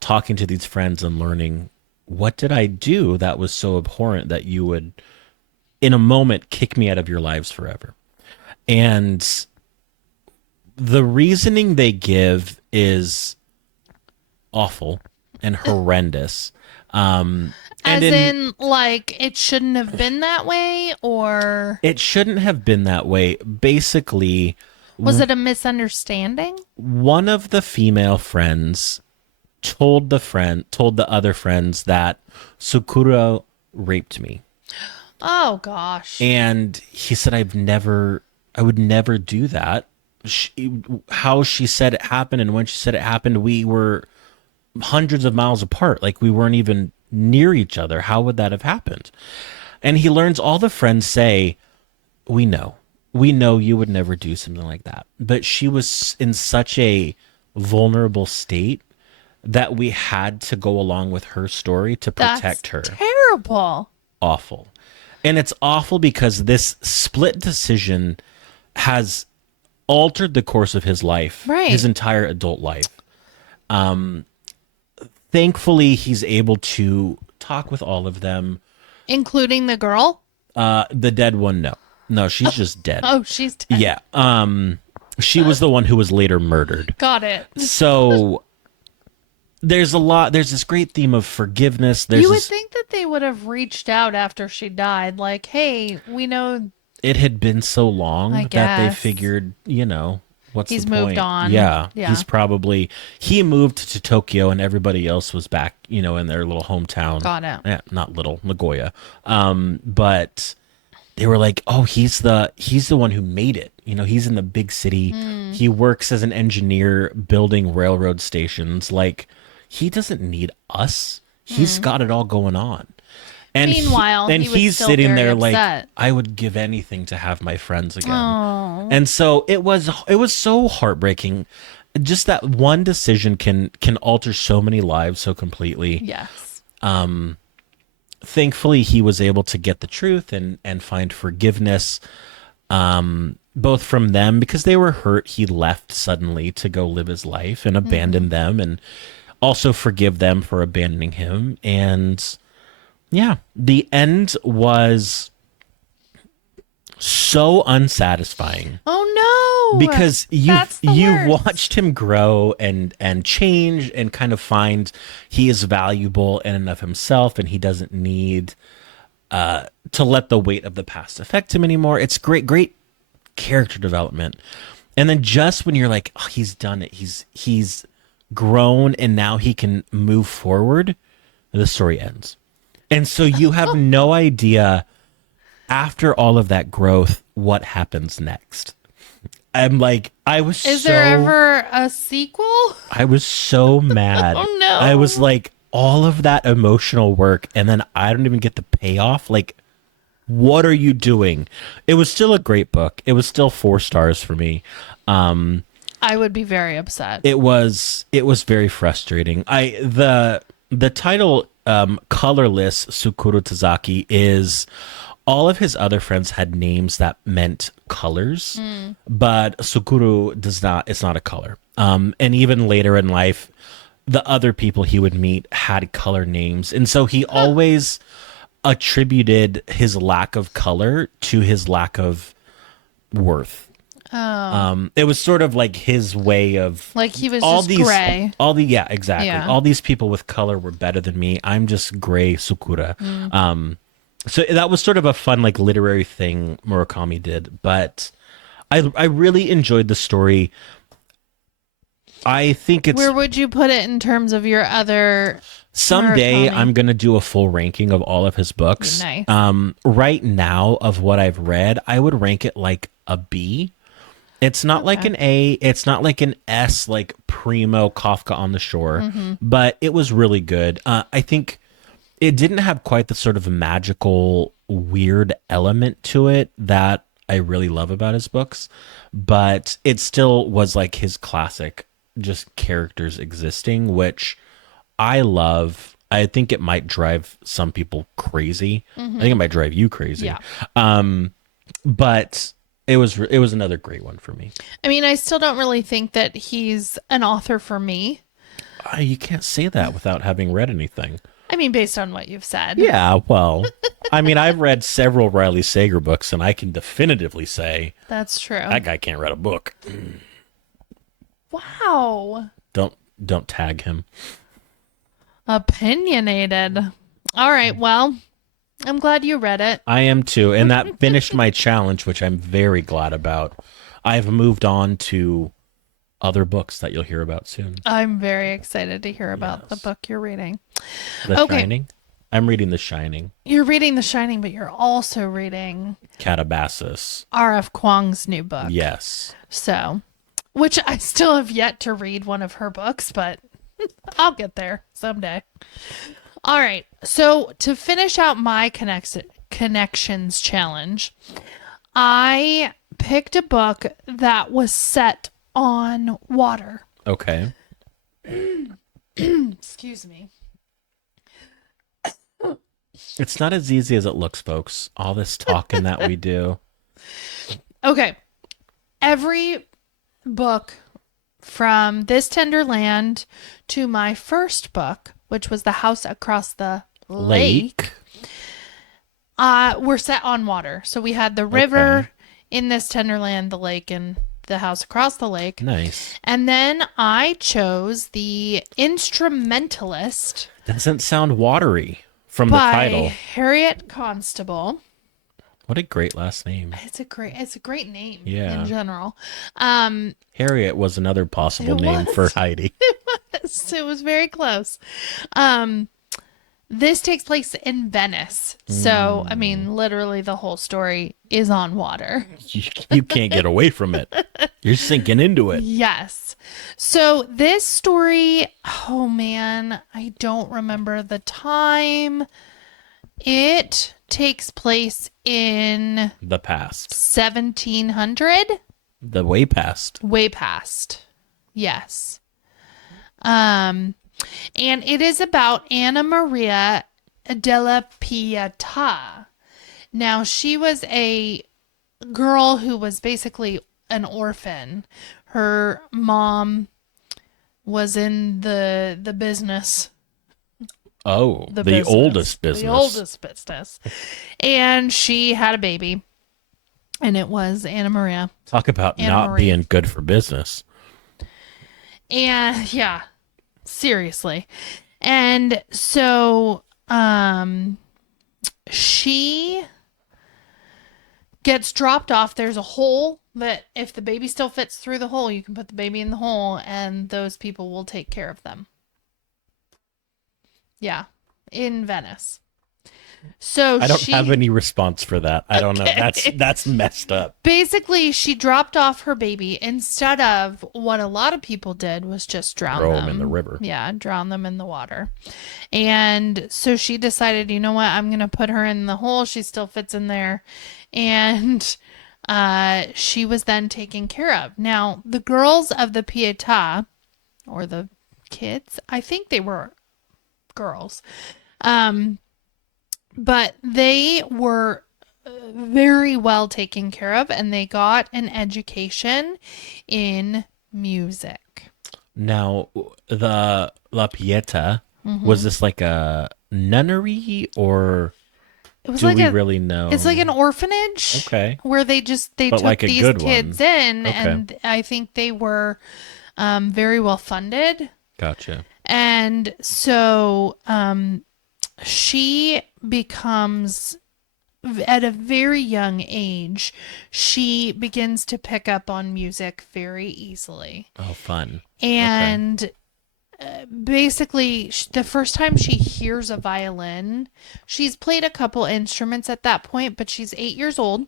talking to these friends and learning, what did I do that was so abhorrent that you would, in a moment, kick me out of your lives forever? And the reasoning they give is awful and horrendous. As in, like, it shouldn't have been that way, or It shouldn't have been that way. Basically, was it a misunderstanding? one of the female friends told the other friends that Tsukuru raped me. Oh, gosh. And he said, I would never do that. How she said it happened and when she said it happened, we were hundreds of miles apart. Like, we weren't even near each other. How would that have happened? And he learns all the friends say, we know you would never do something like that. But she was in such a vulnerable state that we had to go along with her story to protect her. Terrible. Awful. And it's awful because this split decision has altered the course of his life, Right. his entire adult life. Thankfully, he's able to talk with all of them. Including the girl? The dead one, no. No, she's just dead. Oh, she's dead. Yeah. She was the one who was later murdered. Got it. So there's this great theme of forgiveness. You would think that they would have reached out after she died, like, hey, we know it had been so long I that they guess. figured, what's He's the point? moved on. Yeah. Yeah. He moved to Tokyo and everybody else was back, in their little hometown. Got it. Yeah, not little, Nagoya. But they were like, "Oh, he's the one who made it. He's in the big city. He works as an engineer building railroad stations. Like, he doesn't need us. He's got it all going on. Meanwhile, And he was he's still sitting very there like, upset. I would give anything to have my friends again. Oh, And so it was so heartbreaking. Just that one decision can alter so many lives so completely. yes. Thankfully he was able to get the truth and find forgiveness, both from them because they were hurt. He left suddenly to go live his life and abandon them, and also forgive them for abandoning him. And yeah, the end was so unsatisfying Oh no! because That's the you've worst. watched him grow and change and kind of find he is valuable in and of himself, and he doesn't need to let the weight of the past affect him anymore. It's great character development. And then just when you're like, oh, he's done it, he's grown and now he can move forward, the story ends. And so you have no idea after all of that growth what happens next. I'm like, Is there ever a sequel? I was so mad. Oh no! I was like, all of that emotional work and then I don't even get the payoff. Like, what are you doing? It was still a great book. It was still 4 stars for me. I would be very upset. It was very frustrating. The title, Colorless Tsukuru Tazaki, is all of his other friends had names that meant colors, but Tsukuru does not. It's not a color. And even later in life, the other people he would meet had color names, and so he always attributed his lack of color to his lack of worth. It was sort of like his way of Like he was just gray. Yeah, exactly. Yeah. All these people with color were better than me. I'm just gray Tsukura. So that was sort of a fun like literary thing Murakami did, but I really enjoyed the story. I think it's Where would you put it in terms of your other someday Murakami? I'm going to do a full ranking of all of his books. Nice. Right now of what I've read, I would rank it like a B. It's not like an A, it's not like an S, like primo Kafka on the Shore, but it was really good. I think it didn't have quite the sort of magical, weird element to it that I really love about his books, but it still was like his classic, just characters existing, which I love. I think it might drive some people crazy. I think it might drive you crazy. Yeah. But it was another great one for me. I mean, I still don't really think that he's an author for me. You can't say that without having read anything. I mean, based on what you've said. Yeah, well, I mean, I've read several Riley Sager books, and I can definitively say That's true. that guy can't write a book. Wow. Don't tag him. Opinionated. All right. Well, I'm glad you read it. I am too, and that finished my challenge, which I'm very glad about. I've moved on to other books that you'll hear about soon. I'm very excited to hear about the book you're reading. The Okay. Shining. I'm reading The Shining. You're reading The Shining, but you're also reading Catabasis. R.F. Kuang's new book. Yes. So, which I still have yet to read one of her books, but I'll get there someday. All right. So, to finish out my connections challenge, I picked a book that was set on water. Okay. Excuse me. It's not as easy as it looks, folks. All this talking that we do. Okay. Every book from This Tender Land to my first book, which was The House Across the Lake, were set on water. So we had the river Okay. in This Tender Land, the lake, and the house across the lake. Nice. And then I chose the Instrumentalist Doesn't sound watery from the by title. Harriet Constable. What a great last name. It's a great name Yeah. in general. Harriet was another possible It name was. for Heidi. It was very close. This takes place in Venice. So, I Mm. mean, literally the whole story is on water. You can't get away from it. You're sinking into it. Yes. So, this story, oh man, I don't remember the time. It takes place in The past. 1700, The way past. way past. Yes. Um, and it is about Anna Maria della Pieta. Now, she was a girl who was basically an orphan. Her mom was in the business, Oh, the the business, oldest the business. oldest business, and she had a baby, and it was Anna Maria. Talk about Anna not Marie. being good for business. And yeah, seriously. And so she gets dropped off. There's a hole that if the baby still fits through the hole, you can put the baby in the hole and those people will take care of them. Yeah, in Venice. So I don't have any response for that. I don't know. That's messed up. basically she dropped off her baby instead of what a lot of people did was just drown Throw them them in the river. Yeah, drown them in the water. And so she decided, you know what, I'm gonna put her in the hole. She still fits in there. And she was then taken care of. Now the girls of the Pietà, or the kids, I think they were girls, but they were very well taken care of and they got an education in music. Now, the La Pieta, Mm-hmm. was this like a nunnery or It was do like we really know? it's like an orphanage. Okay. Where they But took like a these good kids one. in, Okay. and I think they were very well funded. Gotcha. And so she becomes, at a very young age, she begins to pick up on music very easily. Oh, fun. And basically, the first time she hears a violin, she's played a couple instruments at that point, but she's 8 years old.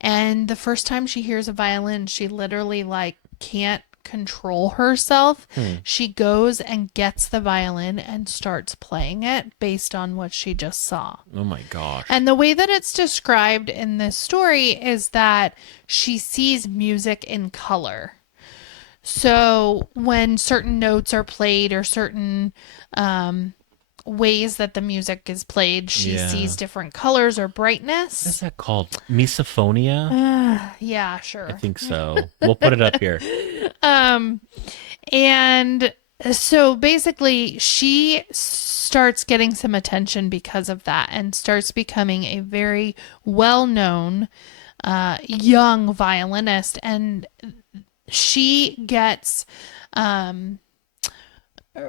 And the first time she hears a violin, she literally like can't control herself. She goes and gets the violin and starts playing it based on what she just saw. Oh my gosh. And the way that it's described in this story is that she sees music in color. So when certain notes are played or certain ways that the music is played, she Yeah. sees different colors or What is brightness. that called? Misophonia? Yeah, I sure. think so. We'll put it up here. And so basically, she starts getting some attention because of that and starts becoming a very well known young violinist. And she gets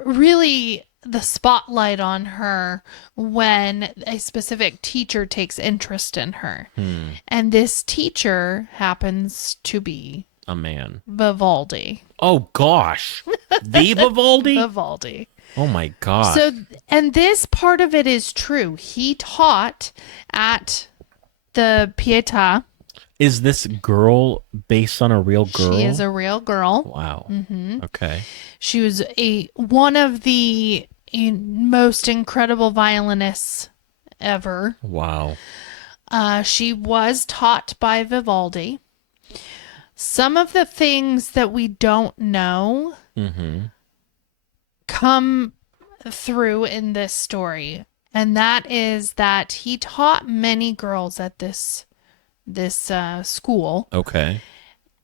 really the spotlight on her when a specific teacher takes interest in her. And this teacher happens to be A man. Vivaldi. Oh gosh. The Vivaldi? Vivaldi. Oh my gosh. So, and this part of it is true. He taught at the Pietà. Is this girl based on a real girl? She is a real girl. Wow. Okay. She was one of the most incredible violinists ever. Wow. She was taught by Vivaldi. Some of the things that we don't know come through in this story, and that is that he taught many girls at this school. Okay.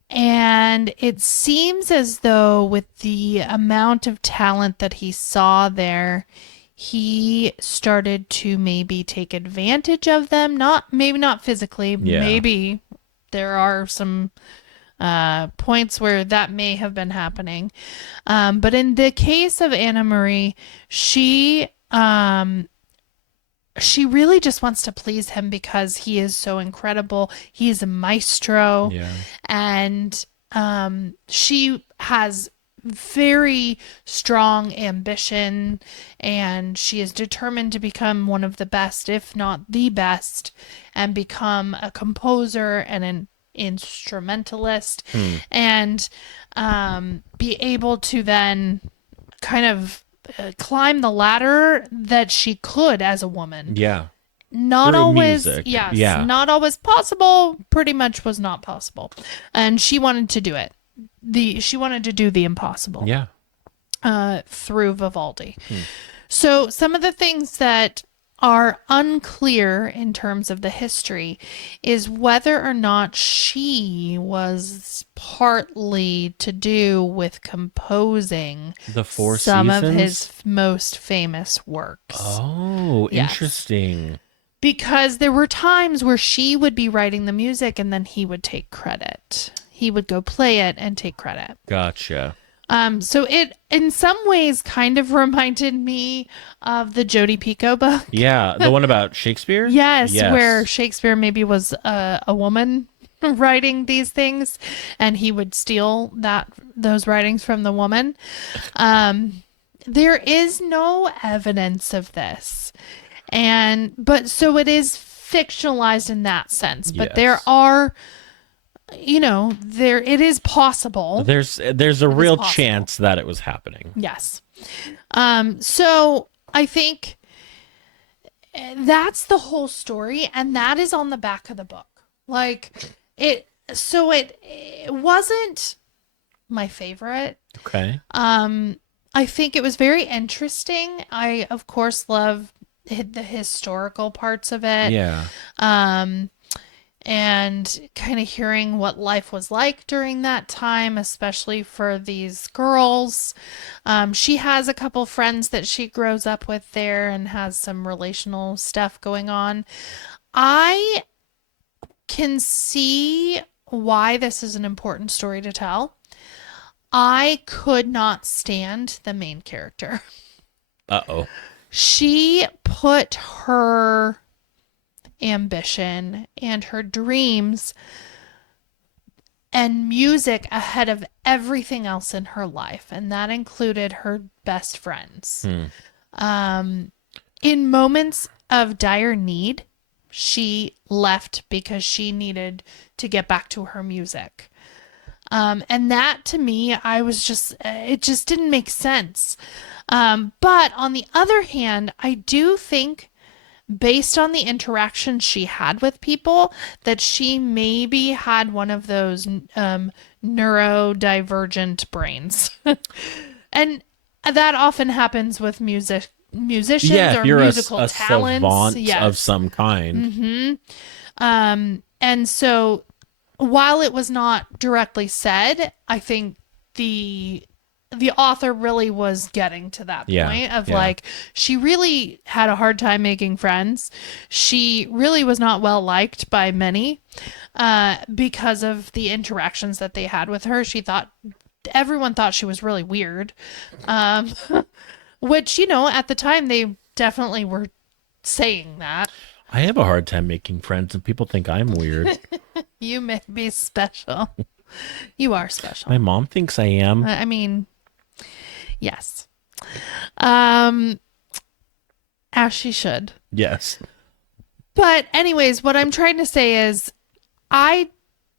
And it seems as though with the amount of talent that he saw there, he started to maybe take advantage of them. Maybe not physically. Yeah. Maybe there are some points where that may have been happening. But in the case of Anna Marie, she really just wants to please him because he is so incredible. He is a maestro. Yeah. And she has very strong ambition, and she is determined to become one of the best, if not the best, and become a composer and an instrumentalist, Hmm. and be able to then kind of climb the ladder that she could as a woman. Yeah. Not Through always, music. yes, Yeah. not always possible, pretty much was not possible. And she wanted to do it. She wanted to do the impossible Yeah. through Vivaldi. Hmm. So some of the things that are unclear in terms of the history is whether or not she was partly to do with composing The Four some of Seasons. his most famous works. Oh, Yes. interesting. Because there were times where she would be writing the music and then he would take credit. He would go play it and take credit. Gotcha. So it in some ways kind of reminded me of the Jodi Picoult book. Yeah, the one about Shakespeare? Yes, where Yes. Shakespeare maybe was a woman writing these things, and he would steal those writings from the woman. Um, there is no evidence of this, and but so it is fictionalized in that sense. But there Yes. are, there it is possible. There's a It is real possible. chance that it was happening. Yes. So I think that's the whole story, and that is on the back of the book. Like it wasn't my favorite. Okay. I think it was very interesting. I of course love the historical parts of it. Yeah. Um, and kind of hearing what life was like during that time, especially for these girls. She has a couple friends that she grows up with there and has some relational stuff going on. I can see why this is an important story to tell. I could not stand the main character. Uh-oh. She put her ambition and her dreams and music ahead of everything else in her life, and that included her best friends. Hmm. In moments of dire need, she left because she needed to get back to her music. And that to me, it just didn't make sense. But on the other hand, I do think based on the interactions she had with people, that she maybe had one of those neurodivergent brains. And that often happens with Yeah, musicians if or you're musical a talents. savant of Yes. some kind. And so while it was not directly said, I think the the author really was getting to that Yeah. point of Yeah. like she really had a hard time making friends. She really was not well liked by many because of the interactions that they had with her. She thought everyone thought she was really weird, um, which at the time they definitely were saying that. I have a hard time making friends and people think I'm weird. You may be special. You are My special. mom thinks I am. I mean, yes. Um, as she should. Yes. But anyways, what I'm trying to say is I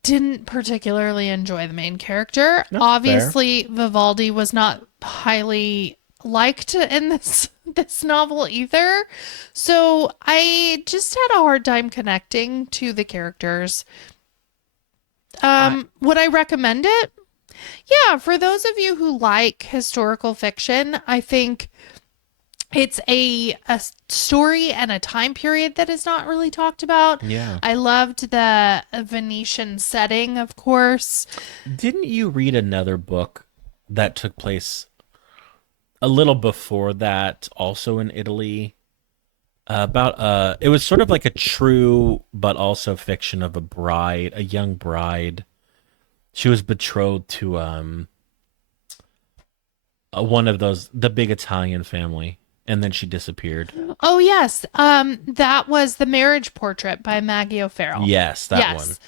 didn't particularly enjoy the main character. That's fair. Obviously, Vivaldi was not highly liked in this novel either. So I just had a hard time connecting to the characters. I Would I recommend it? Yeah, for those of you who like historical fiction, I think it's a story and a time period that is not really talked about. yeah. I loved the Venetian setting, of course. Didn't you read another book that took place a little before that, also in Italy? About it was sort of like a true but also fiction of a bride, a young bride. She was betrothed to one of those the big Italian family. And then she disappeared. Oh yes. That was The Marriage Portrait by Maggie O'Farrell. Yes, that one. Yes.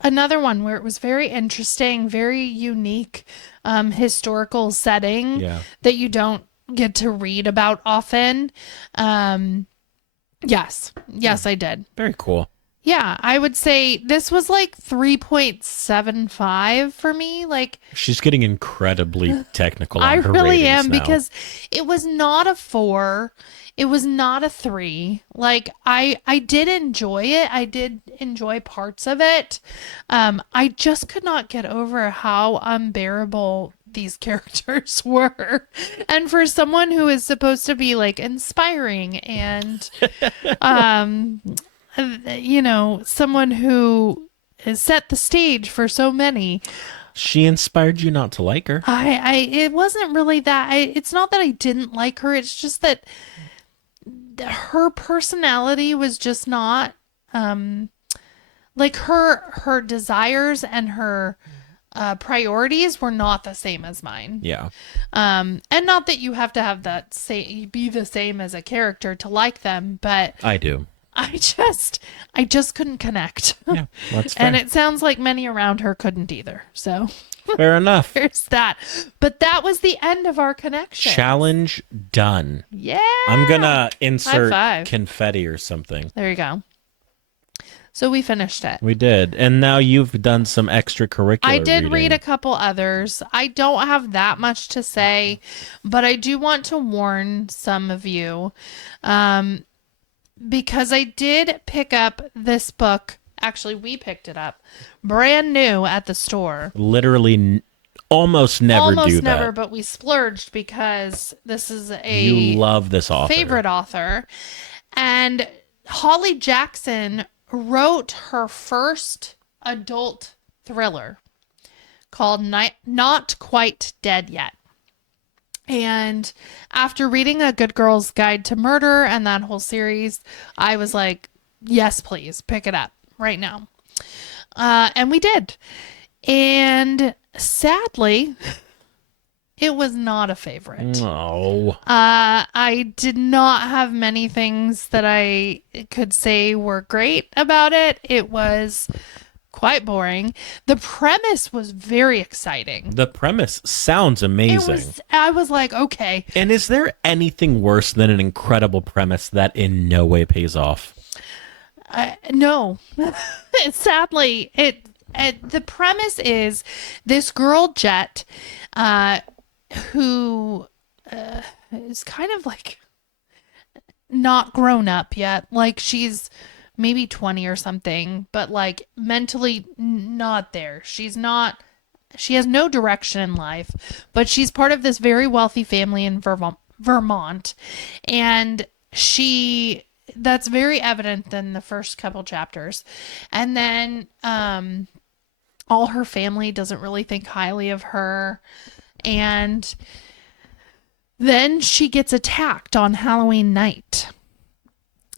Another one where it was very interesting, very unique, historical setting Yeah. that you don't get to read about often. Yes. Yes, I did. Very cool. Yeah, I would say this was like 3.75 for me. Like, She's getting incredibly technical on I her really ratings am now. because it was not a 4. It was not a 3. Like, I did enjoy it. I did enjoy parts of it. I just could not get over how unbearable these characters were. And for someone who is supposed to be like inspiring and um someone who has set the stage for so many. She inspired you not to like her. It wasn't really that. It's not that I didn't like her. It's just that her personality was just not, like her desires and her priorities were not the same as mine. Yeah. And not that you have to have be the same as a character to like them, but I do. I just couldn't connect. Yeah, that's fair. And it sounds like many around her couldn't either. So Fair enough. there's that. But that was the end of our connection. Challenge done. Yeah. I'm gonna insert High five. confetti or something. There you go. So we finished it. We did. And now you've done some extracurricular I did read reading. a couple others. I don't have that much to say, but I do want to warn some of you. Because I did pick up this book. Actually, we picked it up brand new at the store. Literally almost never Almost do never, that. but we splurged because this is a You love this author. favorite author. And Holly Jackson wrote her first adult thriller called Not Quite Dead Yet. And after reading A Good Girl's Guide to Murder and that whole series, I was like, yes, please pick it up right now. And we did. And sadly, it was not a favorite. No. I did not have many things that I could say were great about it. It was quite boring. The premise was very exciting. The premise sounds amazing. I was like, okay. And is there anything worse than an incredible premise that in no way pays off? No. Sadly, the premise is this girl Jet, who is kind of like not grown up yet. Like she's maybe 20 or something, but like mentally not there. She has no direction in life, but she's part of this very wealthy family in Vermont. And that's very evident in the first couple chapters. And then, all her family doesn't really think highly of her. And then she gets attacked on Halloween night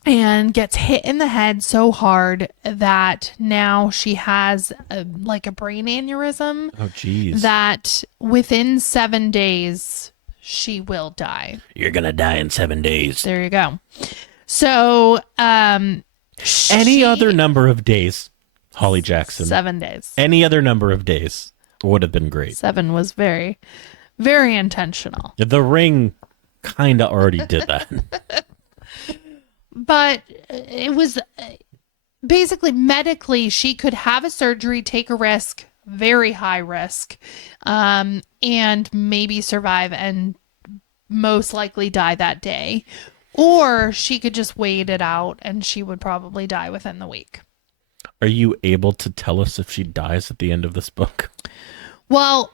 and gets hit in the head so hard that now she has a brain aneurysm. Oh, geez. That within 7 days, she will die. You're going to die in 7 days. There you go. So, Any other number of days, Holly Jackson. 7 days. Any other number of days would have been great. 7 was very, very intentional. The Ring kind of already did that. But it was basically medically, she could have a surgery, take a risk, very high risk, and maybe survive and most likely die that day. Or she could just wait it out and she would probably die within the week. Are you able to tell us if she dies at the end of this book? Well,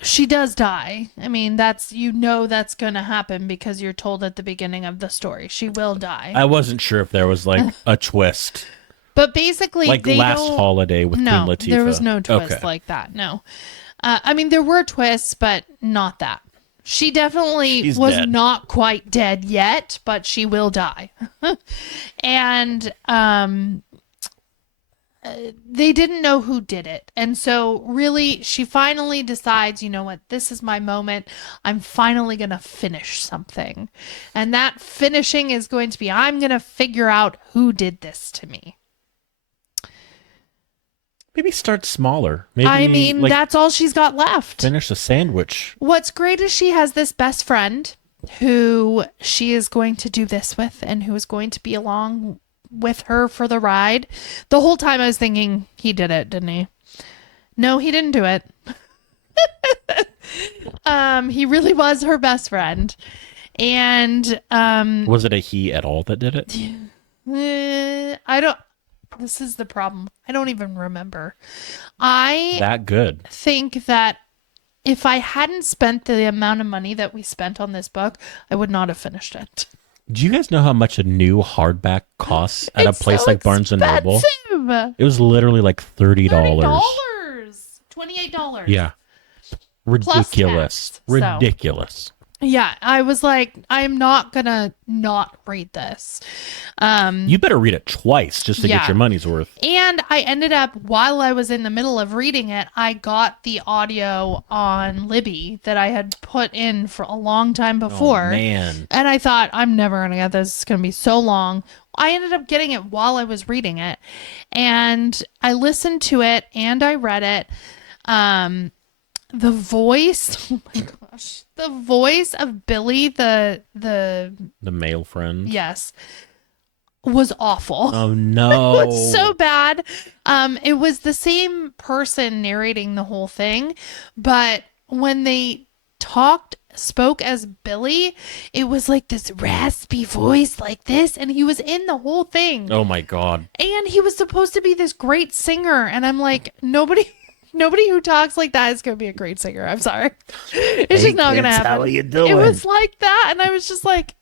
she does die. I mean, that's going to happen because you're told at the beginning of the story. She will die. I wasn't sure if there was like a twist. But basically, Like Last Holiday with Queen Latifah. There was no twist Okay. like that. No. I mean, there were twists, but not that. She definitely She's was dead. not quite dead yet, but she will die. And they didn't know who did it. And so really she finally decides, you know what, this is my moment. I'm finally going to finish something. And that finishing is going to be, I'm going to figure out who did this to me. Maybe start smaller. I Maybe mean, like that's all she's got left. finish a sandwich. What's great is she has this best friend who she is going to do this with and who is going to be along with her for the ride. The whole time I was thinking he did it, didn't he? No, he didn't do it. He really was her best friend. And Was it a he at all that did it? I don't this is the problem. I don't even remember. I That good. think that if I hadn't spent the amount of money that we spent on this book, I would not have finished it. Do you guys know how much a new hardback costs at It's a place so like Barnes and Noble? expensive. It was literally like $30. $30. $28. Yeah. Plus Ridiculous. tax, so. Ridiculous. Yeah, I was like, I'm not gonna not read this. You better read it twice just to Yeah. get your money's worth. And I ended up, while I was in the middle of reading it, I got the audio on Libby that I had put in for a long time before. Oh, man. And I thought, I'm never going to get this. It's going to be so long. I ended up getting it while I was reading it. And I listened to it and I read it. The voice, oh my gosh, the voice of Billy, the male friend. yes, was awful. Oh no. It was so bad. It was the same person narrating the whole thing, but when they spoke as Billy, it was like this raspy voice like this, and he was in the whole thing. Oh my god. And he was supposed to be this great singer, and I'm like, nobody who talks like that is going to be a great singer. I'm sorry. It's just not going to happen. How are you doing? It was like that, and I was just like,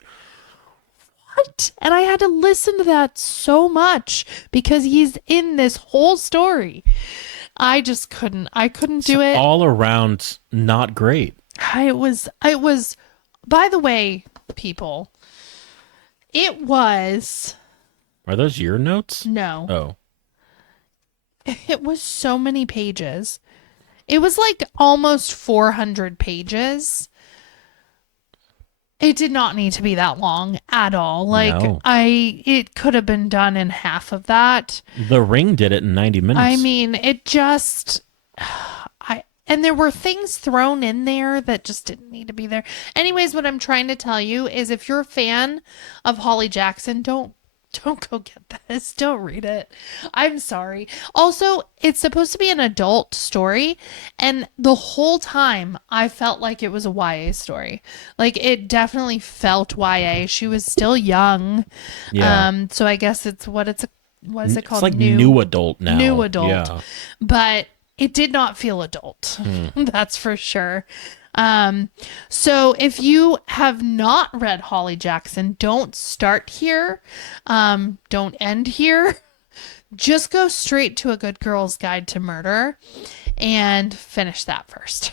what? And I had to listen to that so much because he's in this whole story. I just couldn't. I couldn't do it. All around not great. It was, by the way, people, it was, Are those your notes? no, Oh. it was so many pages. It was like almost 400 pages. It did not need to be that long at all. Like No. it could have been done in half of that. The Ring did it in 90 minutes. I mean, it just and there were things thrown in there that just didn't need to be there. Anyways, what I'm trying to tell you is if you're a fan of Holly Jackson, don't go get this. Don't read it. I'm sorry. Also, it's supposed to be an adult story, and the whole time I felt like it was a YA story. Like it definitely felt YA. She was still young. Yeah. So I guess what is it called? It's like new adult now. New adult. Yeah. But it did not feel adult. That's for sure. So if you have not read Holly Jackson, don't start here. Don't end here. Just go straight to A Good Girl's Guide to Murder and finish that first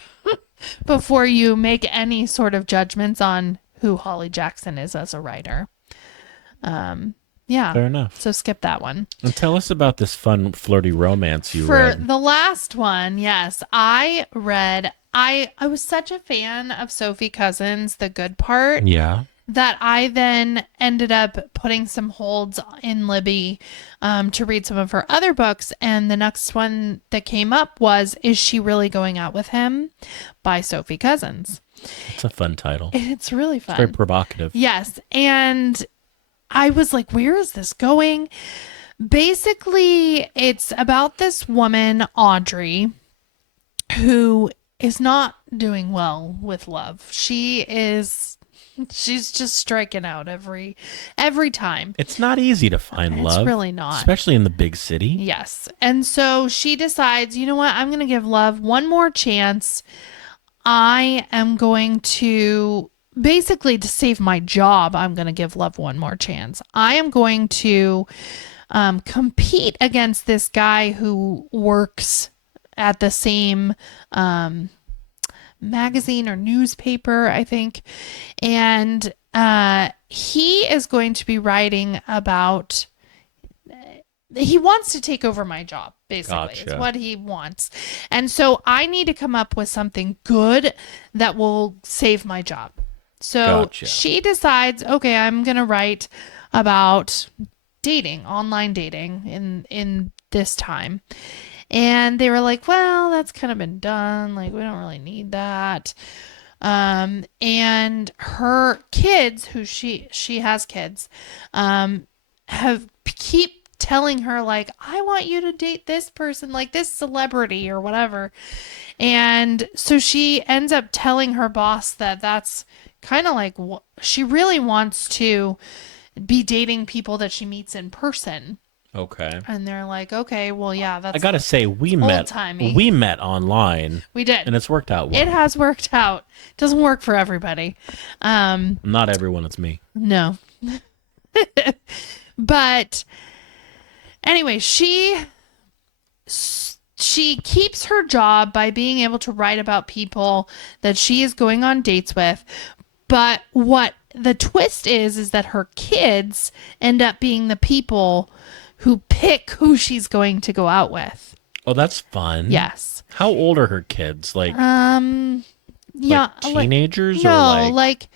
before you make any sort of judgments on who Holly Jackson is as a writer. Yeah. Fair enough. So skip that one. And tell us about this fun, flirty romance you For read. the last one, yes, I was such a fan of Sophie Cousens, The Good Part, Yeah. that I then ended up putting some holds in Libby to read some of her other books. And the next one that came up was Is She Really Going Out with Him by Sophie Cousens. It's a fun title. It's really fun. Very provocative. Yes. And I was like, where is this going? Basically, it's about this woman, Audrey, who is not doing well with love. She's just striking out every time. It's not easy to find love. It's really not. Especially in the big city. Yes. And so she decides, you know what? I'm going to give love one more chance. I am going to, basically to save my job, I'm going to give love one more chance. I am going to compete against this guy who works at the same magazine or newspaper, I think. And he is going to be writing about he wants to take over my job, basically. It's Gotcha. what he wants. And so I need to come up with something good that will save my job. So Gotcha. she decides, okay, I'm going to write about dating, online dating in this time. And they were like, well, that's kind of been done. Like, we don't really need that. And her kids, who she has kids, have keep telling her like, I want you to date this person, like this celebrity or whatever. And so she ends up telling her boss that that's kind of like what she really wants to be dating people that she meets in person. Okay. And they're like, okay, well, yeah, I that's gotta say, old-timey. we met online, We did. and it's worked out well. It has worked out. Doesn't work for everybody. Not everyone, it's me. No. But anyway, she keeps her job by being able to write about people that she is going on dates with. But what the twist is that her kids end up being the people who pick who she's going to go out with. Oh, that's fun. Yes. How old are her kids? Like, Yeah, like teenagers no, or like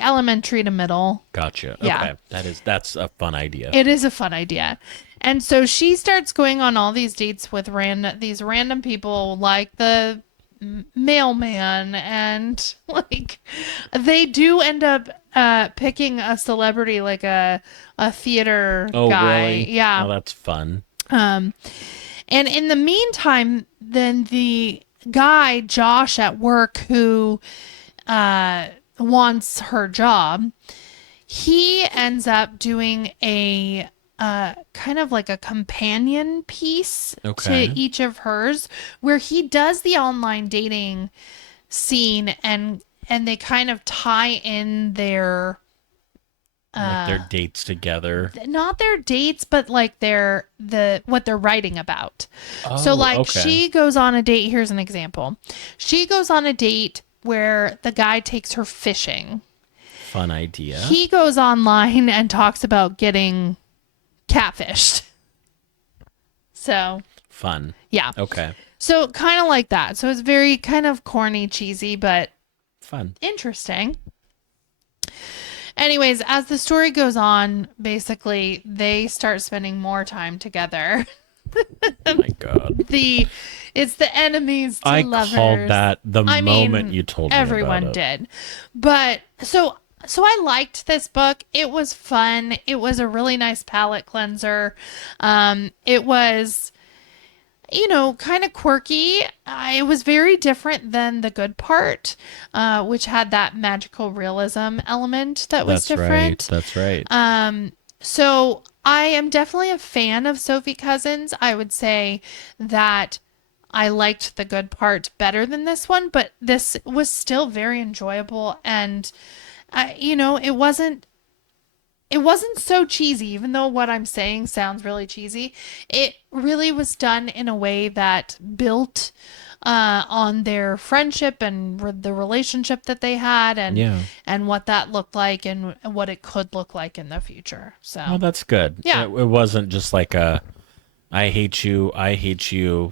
elementary to middle. Gotcha. Yeah. Okay. That's a fun idea. It is a fun idea. And so she starts going on all these dates with these random people like the mailman, and like they do end up picking a celebrity like a theater guy. Really? Yeah. Oh, that's fun. And in the meantime, then the guy, Josh, at work who wants her job, he ends up doing a kind of like a companion piece Okay. to each of hers, where he does the online dating scene, and they kind of tie in their Like their dates together. not their dates, but like what they're writing about. So Oh, like okay. she goes on a date. Here's an example. She goes on a date where the guy takes her fishing. Fun idea. He goes online and talks about getting catfished. So Fun. yeah. Okay. So kind of like that. So it's very kind of corny, cheesy, but Fun. interesting. Anyways, as the story goes on, basically they start spending more time together. Oh my God. It's the enemies to I lovers. called that the I moment mean, you told me everyone about it. did. But so I liked this book. It was fun. It was a really nice palate cleanser. It was, kind of quirky. It was very different than The Good Part, which had that magical realism element that was different. That's right. So I am definitely a fan of Sophie Cousens. I would say that I liked The Good Part better than this one, but this was still very enjoyable, and it wasn't so cheesy, even though what I'm saying sounds really cheesy. It really was done in a way that built on their friendship and the relationship that they had, and what that looked like and what it could look like in the future. So Oh, that's good. Yeah. It wasn't just like I hate you,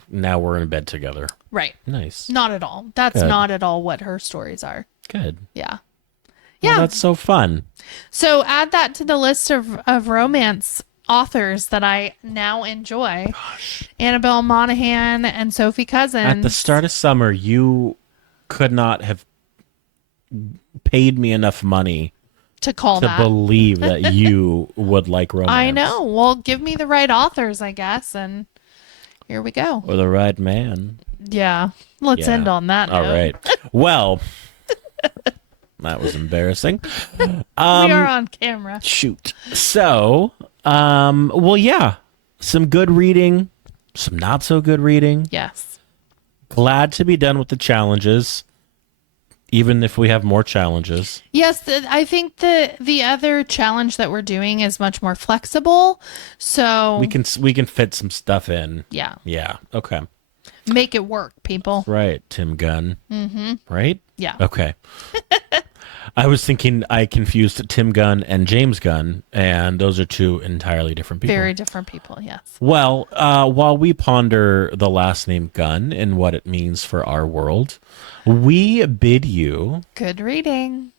now we're in bed together. right. Nice. Not at all. That's Good. not at all what her stories are. Good. Yeah. Well, Yeah. that's so fun. So add that to the list of romance authors that I now enjoy. Gosh. Annabelle Monaghan and Sophie Cousens. At the start of summer, you could not have paid me enough money to call to that. believe that you would like romance. I know. Well, give me the right authors, I guess, and here we go. Or the right man. Yeah. Let's Yeah. end on that All note. right. Well, that was embarrassing. We are on camera. Shoot. So, well, yeah, some good reading, some not so good reading. Yes. Glad to be done with the challenges, even if we have more challenges. Yes, I think the other challenge that we're doing is much more flexible. So We can fit some stuff in. yeah, Yeah. Okay. make it work, people. Right, Tim Gunn. Mm-hmm. Right? Yeah. Okay. I was thinking I confused Tim Gunn and James Gunn, and those are two entirely different people. Very different people, yes. Well, while we ponder the last name Gunn and what it means for our world, we bid you Good reading.